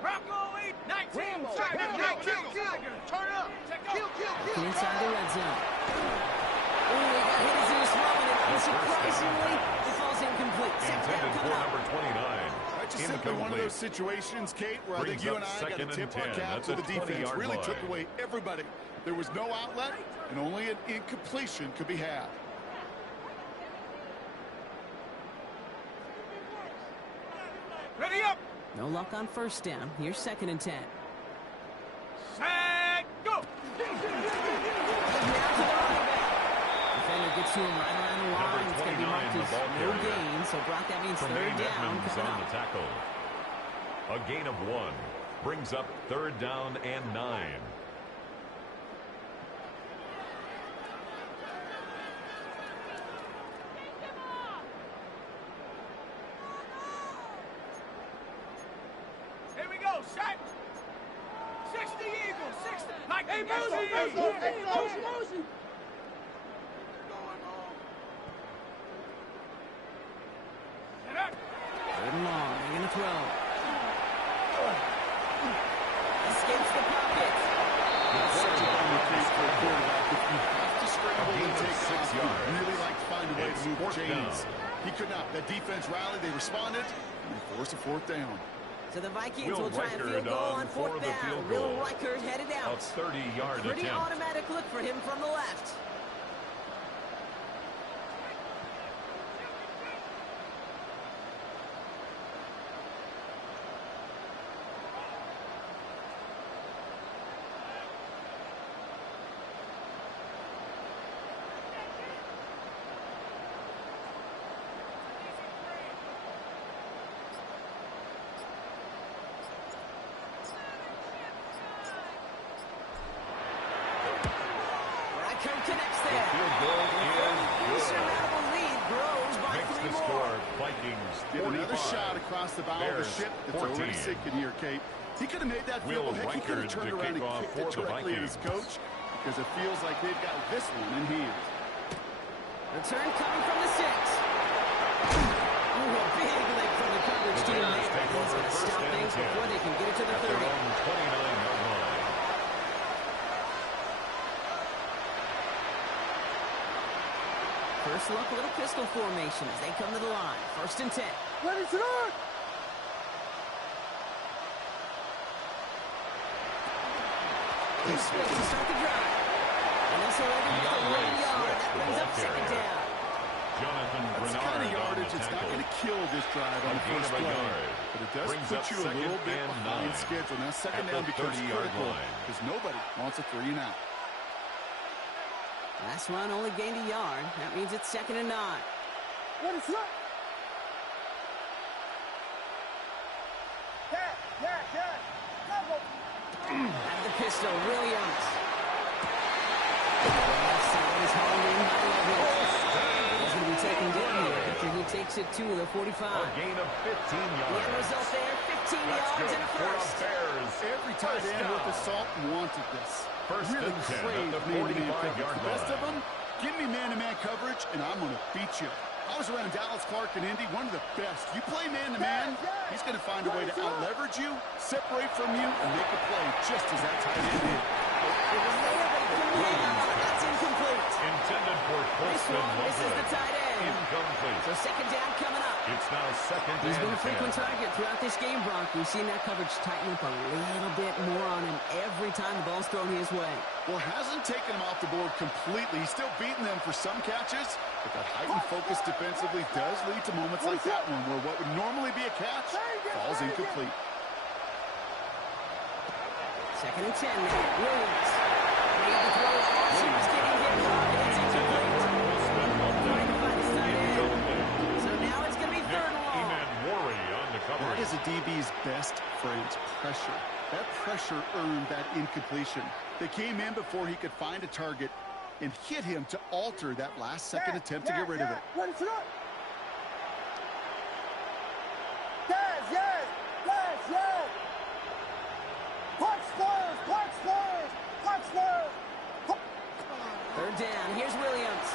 Bronco 8, 19. Rambo. Turn up. Looking inside the red zone. Ooh, he got hit as he was throwing it, and surprisingly, it falls incomplete. Second down Intended for coming up. number 29. That's just simply one of those situations, Kate, where I think Brings you up and I got second to tip and our 10 cap at to the the defense. 20-yard Really took line. away everybody. There was no outlet, and only an incompletion could be had. Ready up. No luck on first down. Here's second and 10. Set, go. Defender gets to him right around the line. Number It's going to be 29, marked the as ball no carrier. gain. So, Brock, that means Tremaine third down Edmonds coming on the up. tackle. A gain of 1 brings up third down and 9. Here we go. Set. 60 Eagles. 60. Like hey, Mosey. Third and long. They're going to throw. Escapes the pocket. Such a bummer case for a quarterback. If you have to scramble gain and of take 6 off, yards. you'd really like to find a way It's to move fourth the chains. down. He could not. That defense rallied. They responded, and they forced a fourth down. So the Vikings Will will try a Reichard field goal on for fourth the down. field Will goal. Reichard headed A out. 30-yard Pretty attempt. automatic look for him from the left. Reichard connects The there. field goal is good. Insurmountable lead grows by Makes 3 the more. score Vikings Get 45. another shot across the bow of the Bears, ship. It's 14. already sinking here, Kate. He could have made that field Will goal. Heck, he could have Reichard turned to around kick and off kicked for it the directly at his Vikings. coach, because it feels like they've got this one in hand. Return coming from the 6. Ooh, a big lick from the coverage The team Bears there. take He's over going to first stop and things 10 before they can get it to the at their 30. own 29-yard line. First look, little pistol formation as they come to the line. First and 10. Ready to run. He splits to start the drive. And this will end with a DeAndre 1 yard. Swift, That the brings ball up second carrier. down. Jonathan That's the Bernard kind of on yardage the that's not tackle. going to kill this drive on A the gain first of a play. yard. But it does Brings put up you a little second bit and behind 9 schedule. Now second at down the becomes 30-yard critical line. because nobody wants a 3 and out. Last one only gained a yard. That means it's second and 9. Ready to run. Out of the pistol, Williams. Left side is hauled in by Levis. He's going to be taken down here after he takes it to the 45. A gain of 15 The yards. end result there, 15 That's yards good and a for the first. Bears. Every tight First end down. with assault wanted this. First Really and 10 at craved the man-to-man 45-yard coverage. The best line. of them, give me man-to-man coverage, and I'm going to beat you. I was around Dallas Clark and Indy, one of the best. You play man-to-man, he's going to find a way to out-leverage you, separate from you, and make a play just as that tight end did. It was there, but it couldn't hang on. That's incomplete. Intended for This Preston one misses the tight end. Incomplete. So second down coming up. It's now second He's and been a frequent 10. target throughout this game, Brock. We've seen that coverage tighten up a little bit more on him every time the ball's thrown his way. Well, hasn't taken him off the board completely. He's still beating them for some catches, but that heightened focus defensively does lead to moments like that one where what would normally be a catch falls incomplete. Second and 10 now. Williams. Made the throw. Williams getting hit hard. It's incomplete. Trying to find his tight end. So now it's going to be third and long. Worry on the That coverage. is a DB's best friend, pressure. That pressure earned that incompletion. They came in before he could find a target and hit him to alter that last-second attempt to get rid of it. Third down. Here's Williams.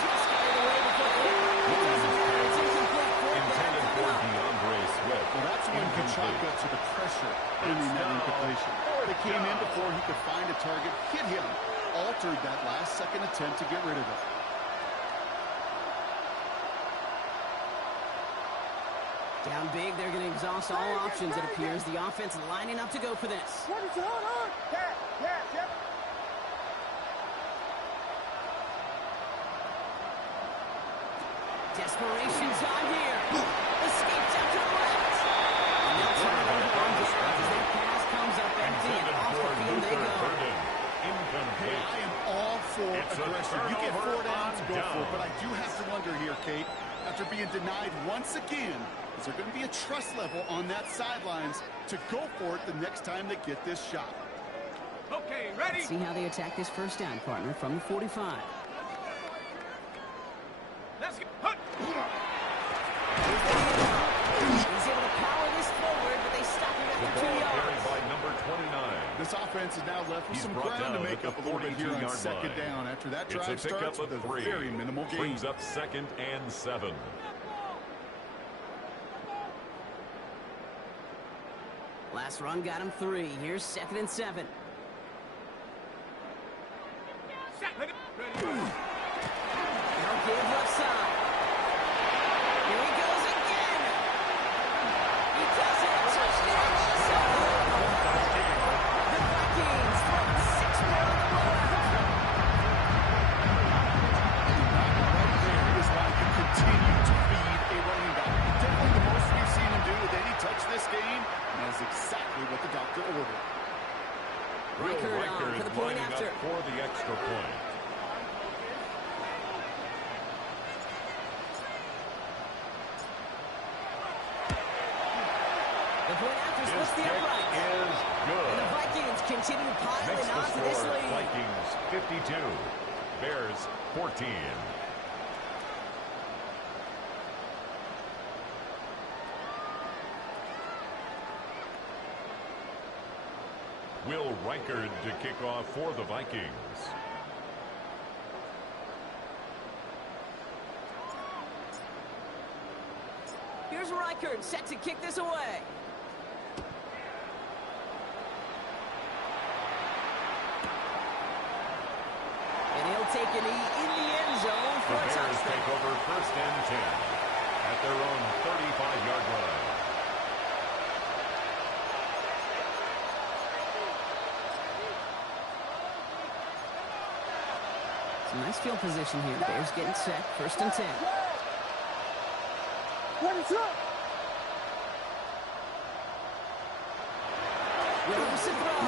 Just got it away before the hit. It doesn't matter. It's incomplete. Fourth down Intended for coming up. DeAndre Swift. Well, that's when Kachuk got to the pressure earning that incompletion. They came in before he could find a target, hit him, altered that last-second attempt to get rid of it. Down big. They're going to exhaust all options, it appears. The offense lining up to go for this. Desperation time here. Escapes out to the left. And they'll turn it over on downs as that pass comes up empty and Intended off for the field they Luther go. Burden. Hey, Incomplete. I am all for It's a aggression. You get turnover 4 downs, on go for down. it. But I do have to wonder here, Kate, after being denied once again, is there going to be a trust level on that sidelines to go for it the next time they get this shot? Okay, ready? See how they attack this first down, partner, from the 45. Let's go. Hut. He's able to power this forward, but they stop him The after 2 ball yards. carried by number 29. This offense is now left with He's some brought ground to down make at up a the little bit here on 42-yard second line. down. After that It's drive a pickup starts of with a 3. very minimal gain. Brings up second and 7. Last run got him 3. Here's second and 7. Set. Ready. They'll give left side. Here he goes again. He does it. Touchdown, Minnesota. The Vikings throwing 6 more on the blowout. Right there is why you continue to feed a running back. Definitely the most we've seen him do with any touch this game, and that is exactly what the doctor ordered. Reichard on Reichard for the point lining after. up for the extra point. The point after His splits the kick uprights. is And the good. Vikings continue to pile Makes in the onto this score lead. Vikings 52. Bears 14. Will Reichard to kick off for the Vikings. Here's Reichard set to kick this away. And he'll take a knee in the end zone The for a Bears touchdown. take over first and 10 at their own 35-yard line. Some nice field position here. Bears getting set. First and 10. Williams to throw.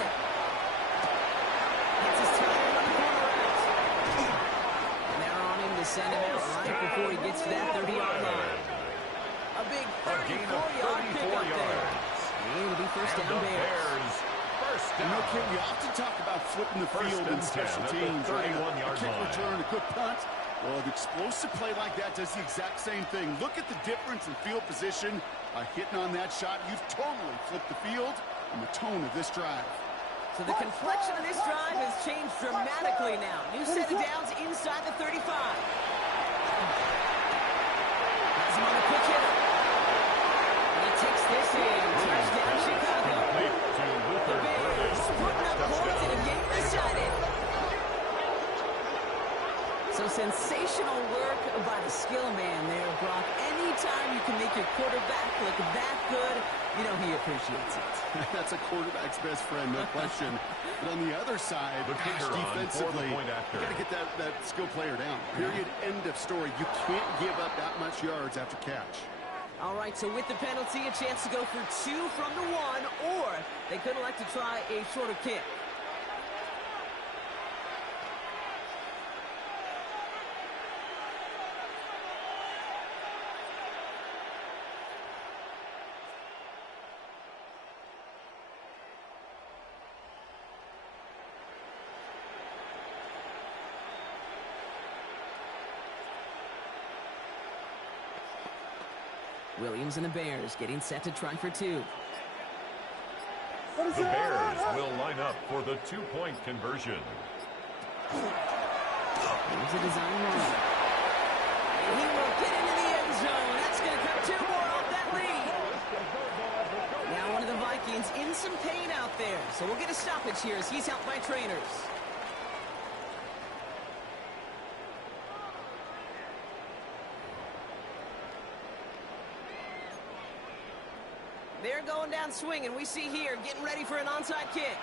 Gets his time on the corner out. And they're on him to send him out right before he gets to that 30-yard line. A big A gain of 34-yard 34 pickup there. yards. And it'll be first And down the Bears. Bears first You know, Ken, we often talk about flipping the field in special teams, right? A kick return, a good punt. Well, an explosive play like that does the exact same thing. Look at the difference in field position. By hitting on that shot, you've totally flipped the field and the tone of this drive. So the complexion of this drive has changed dramatically now. New set of downs inside the 35. Has him on a quick hitter. And he takes this in. Touchdown, Chicago. The Bears putting up points in a game decided. So sensational work by the skill man there, Brock. Anytime you can make your quarterback look that good, you know he appreciates it. That's a quarterback's best friend, no question. But on the other side, defensively, you got to get that skill player down. Period. End of story. You can't give up that much yards after catch. All right, so with the penalty, a chance to go for 2 from the 1, or they could elect to try a shorter kick. Williams and the Bears getting set to try for 2. The Bears will line up for the 2-point conversion. Here's a design run. And he will get into the end zone. That's going to cut 2 more off that lead. Now one of the Vikings in some pain out there. So we'll get a stoppage here as he's helped by trainers. They're going down swinging. We see here getting ready for an onside kick.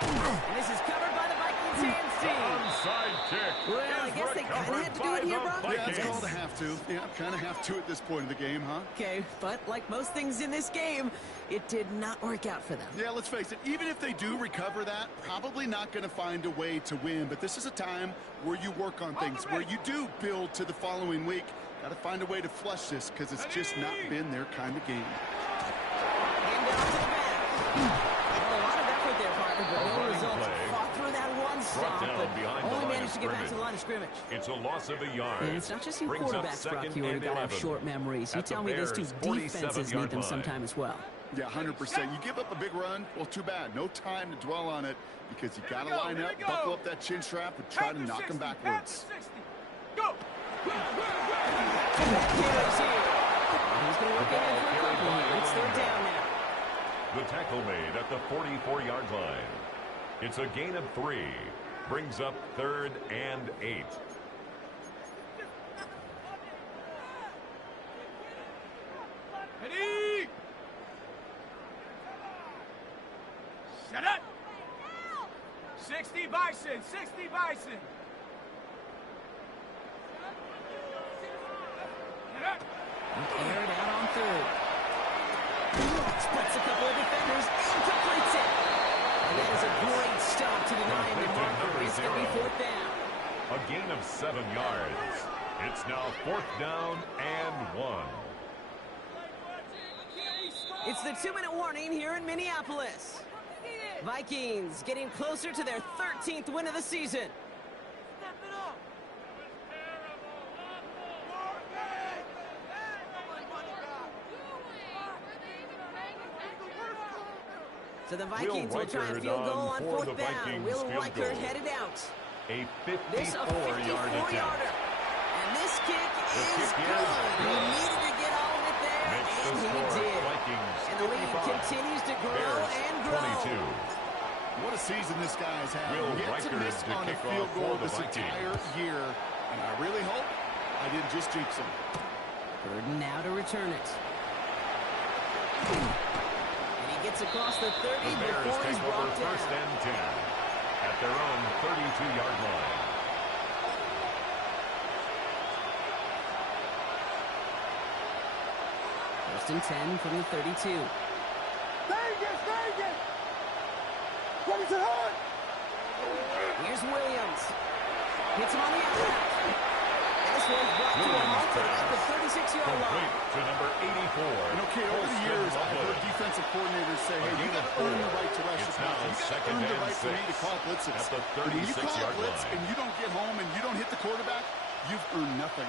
And this is covered by the Vikings hands team. Onside kick. Well, I guess they kind of had to do it here, Brock. Yeah, it's called a have to. Yeah, kind of have to at this point in the game, huh? Okay, but like most things in this game, it did not work out for them. Yeah, let's face it, even if they do recover that, probably not going to find a way to win. But this is a time where you work on things, where you do build to the following week. Got to find a way to flush this because it's just not been their kind of game. And down to the back. A lot of effort there, partner, but no results. Fought through that one stop, but only managed to get back to the line of scrimmage. It's a loss of a yard. And it's not just you quarterbacks, Brock, here who got to have short memories. You tell me those two defenses need them sometime as well. Yeah, 100%. You give up a big run, well, too bad. No time to dwell on it because you got to line up, buckle up that chin strap, and try to knock them backwards. Go! He's going to work it in for a couple here. It's 3rd down now. The tackle made at the 44-yard line. It's a gain of 3. Brings up 3rd and 8. Ready! Shut up! 60 Bison! 60 Bison! Aired out on 3rd. Splits a couple of defenders and completes it. And that is a great stop to deny him the marker. It's going to be 4th down. A gain of 7 yards. It's now 4th down and 1. It's the 2-minute warning here in Minneapolis. Vikings getting closer to their 13th win of the season. So the Vikings will try a field goal on 4th down. Will Riker headed out. A This a 54-yard attempt. 54-yarder. And this kick is good. He needed to get all of it there, and he did. And the lead continues to grow and grow. What a season this guy's had. Will Yet to Riker miss to on a kick field off goal for the this entire year. And I really hope I didn't just jinx him. Burden now to return it. And he gets across the 30 The Bears before he's take over brought down. 1st and 10 at their own 32-yard line. First and 10 from the 32. Vegas! What is it on? Here's Williams. Hits him on the outside. And this one's brought to a halt at the 36-yard line. Complete to number 84. And okay, over the years, I've heard defensive coordinators say, hey, you got to earn the right to rush the It's passer. now You got to second earn the and right for me to 6 call blitzes. at the And when you call a 36-yard blitz line. and you don't get home and you don't hit the quarterback, you've earned nothing.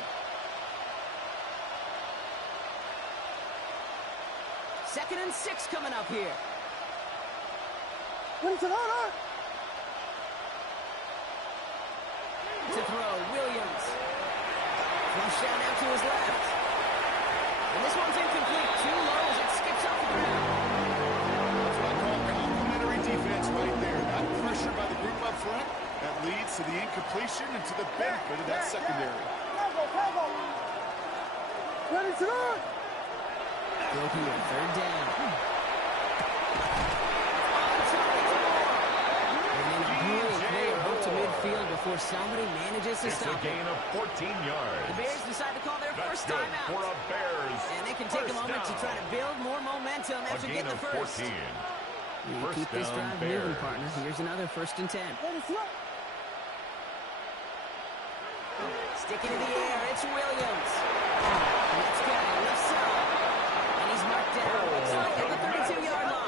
Second and 6 coming up here. To throw, Williams. Flush down out to his left. And this one's incomplete. Too low as it skips off the ground. That's what I call complimentary defense right there. That pressure by the group up front, that leads to the incompletion and to the benefit of that secondary. Go here, third down. To midfield before somebody manages to It's a stop it. gain of 14 yards. The Bears decide to call their That's first good timeout. for a Bears. And they can take a first moment to down. try to build more momentum A after gain getting of the first. 14. You First keep this down, drive moving, Bears. partner. Here's another 1st and 10. Sticking in the air, it's Williams. Let's go, left side. And he's marked down at the 32-yard line.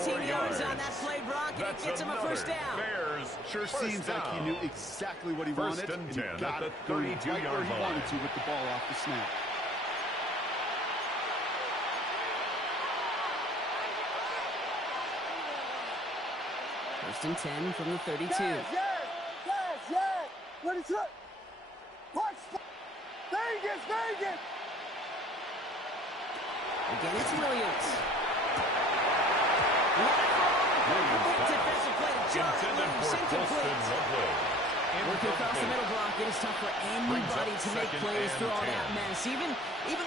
18 yards on that play, Brock, and it That's gets him a another first down. Bears Sure first seems like he down. knew exactly what he First wanted, and and he 10 got at it the going right 32-yard where he line. wanted to with the ball off the snap. First and 10 from the 32. What is it? Watch. Vegas. Again, it's Williams. Defensive play to John Intended Williams, for incomplete. Dustin Lovely. Working across the middle block, it is tough for anybody to make second plays and through all 10. that mess, even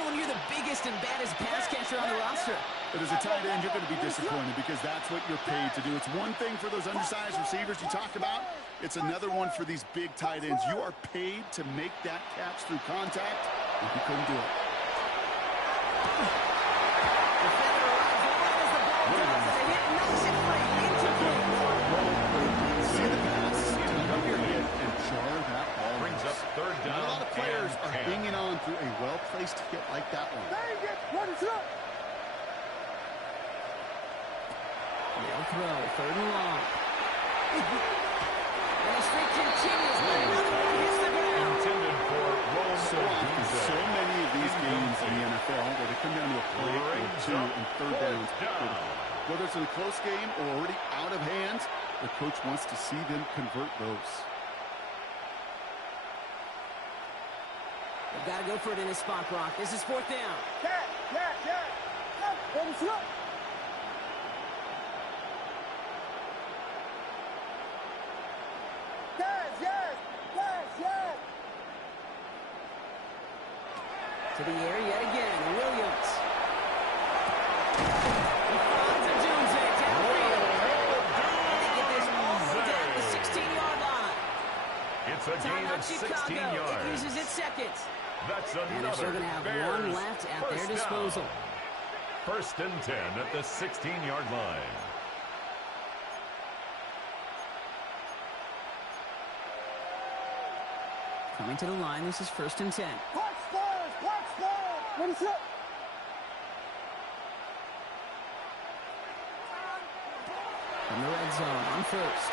when you're the biggest and baddest pass catcher on the roster. But as a tight end, you're going to be disappointed because that's what you're paid to do. It's one thing for those undersized receivers you talk about. It's another one for these big tight ends. You are paid to make that catch through contact, and you couldn't do it. Defender arrives right as the ball drops, and the hit knocks it free. Incomplete. See the pass, tuck up your head, and jar that ball. Brings up third down. Not a lot of players and are 10. hanging on through a well-placed hit like that one. Now throw, third and long. And the streak continues, but another one hits the ground. Intended for Rome So often, Odunze. so many of these games in the NFL where they come down to a play or two and third downs. Whether it's in a close game or already out of hand, the coach wants to see them convert those. They've got to go for it in his spot, Brock. This is 4th down. To the air yet again, Williams. He finds Odunze downfield. And they get this all the way down to the 16-yard line. It's a gain Timeout of 16 Chicago. It yards. uses its seconds. That's And they're still another going to have Bears one left at their first disposal. down. First and 10 at the 16-yard line. Coming to the line, this is 1st and 10. What is it? From the red zone on 1st.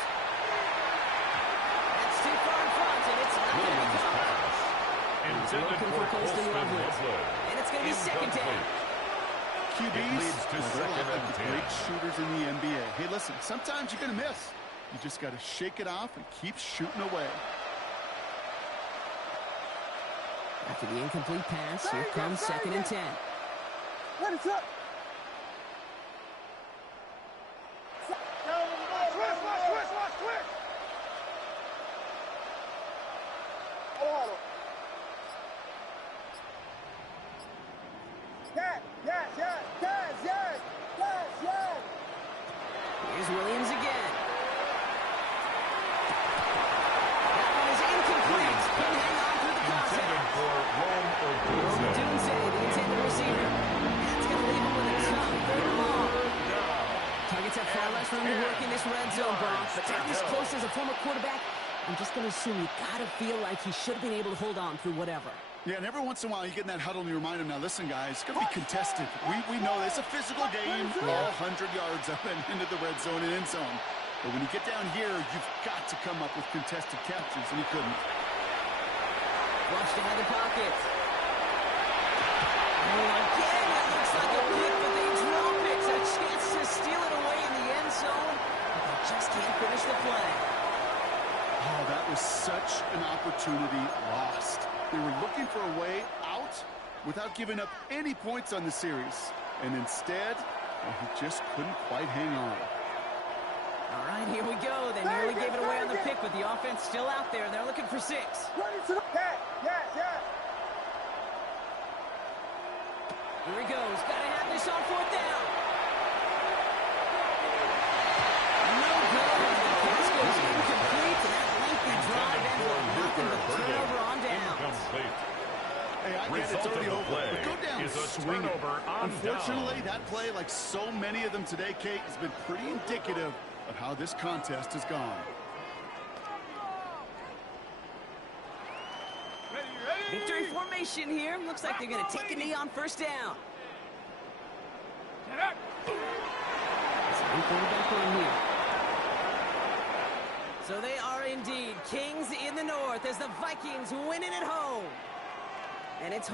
That's too far in front, and it's not going to be Williams caught. pass. Intended looking for for Colston Colston Loveland. Loveland. And it's going to be 2nd down. Incomplete. QBs, leads to well, they're second like and the 10. great shooters in the NBA. Hey, listen, sometimes you're going to miss. You just got to shake it off and keep shooting away. After the incomplete pass, here comes 2nd and 10. What is it? Switch. Here's Williams again. That one is incomplete. Couldn't hang on through the Intended contact. for Rome Odunze. Odunze, the intended receiver. That's going to leave him with a tough 3rd and long. Targets have far less room to work in this red zone, Brock. But down this close as a former quarterback, I'm just going to assume you got to feel like he should have been able to hold on through whatever. Yeah, and every once in a while you get in that huddle and you remind them, now listen, guys, it's going to be contested. We know it's a physical game, all 100 yards up and into the red zone and end zone. But when you get down here, you've got to come up with contested captures, and he couldn't. Flushed into the pocket. Oh, again, it looks like a pick, but they drop it. A chance to steal it away in the end zone. But they just can't finish the play. Oh, that was such an opportunity lost. They were looking for a way out without giving up any points on the series. And instead, well, he just couldn't quite hang on. All right, here we go. They nearly gave it away on the pick, but the offense still out there. They're looking for 6. Here he goes. Got to have this on 4th down. No good. The pass goes incomplete, and that lengthy drive ends with nothing but turnover on downs. Hey, I get it's already over, but go down swinging. Unfortunately, that play, like so many of them today, Kate, has been pretty indicative of how this contest has gone. Victory formation here. Looks like they're going to take a knee on 1st down. So they are indeed kings in the north as the Vikings win it at home. And it's home.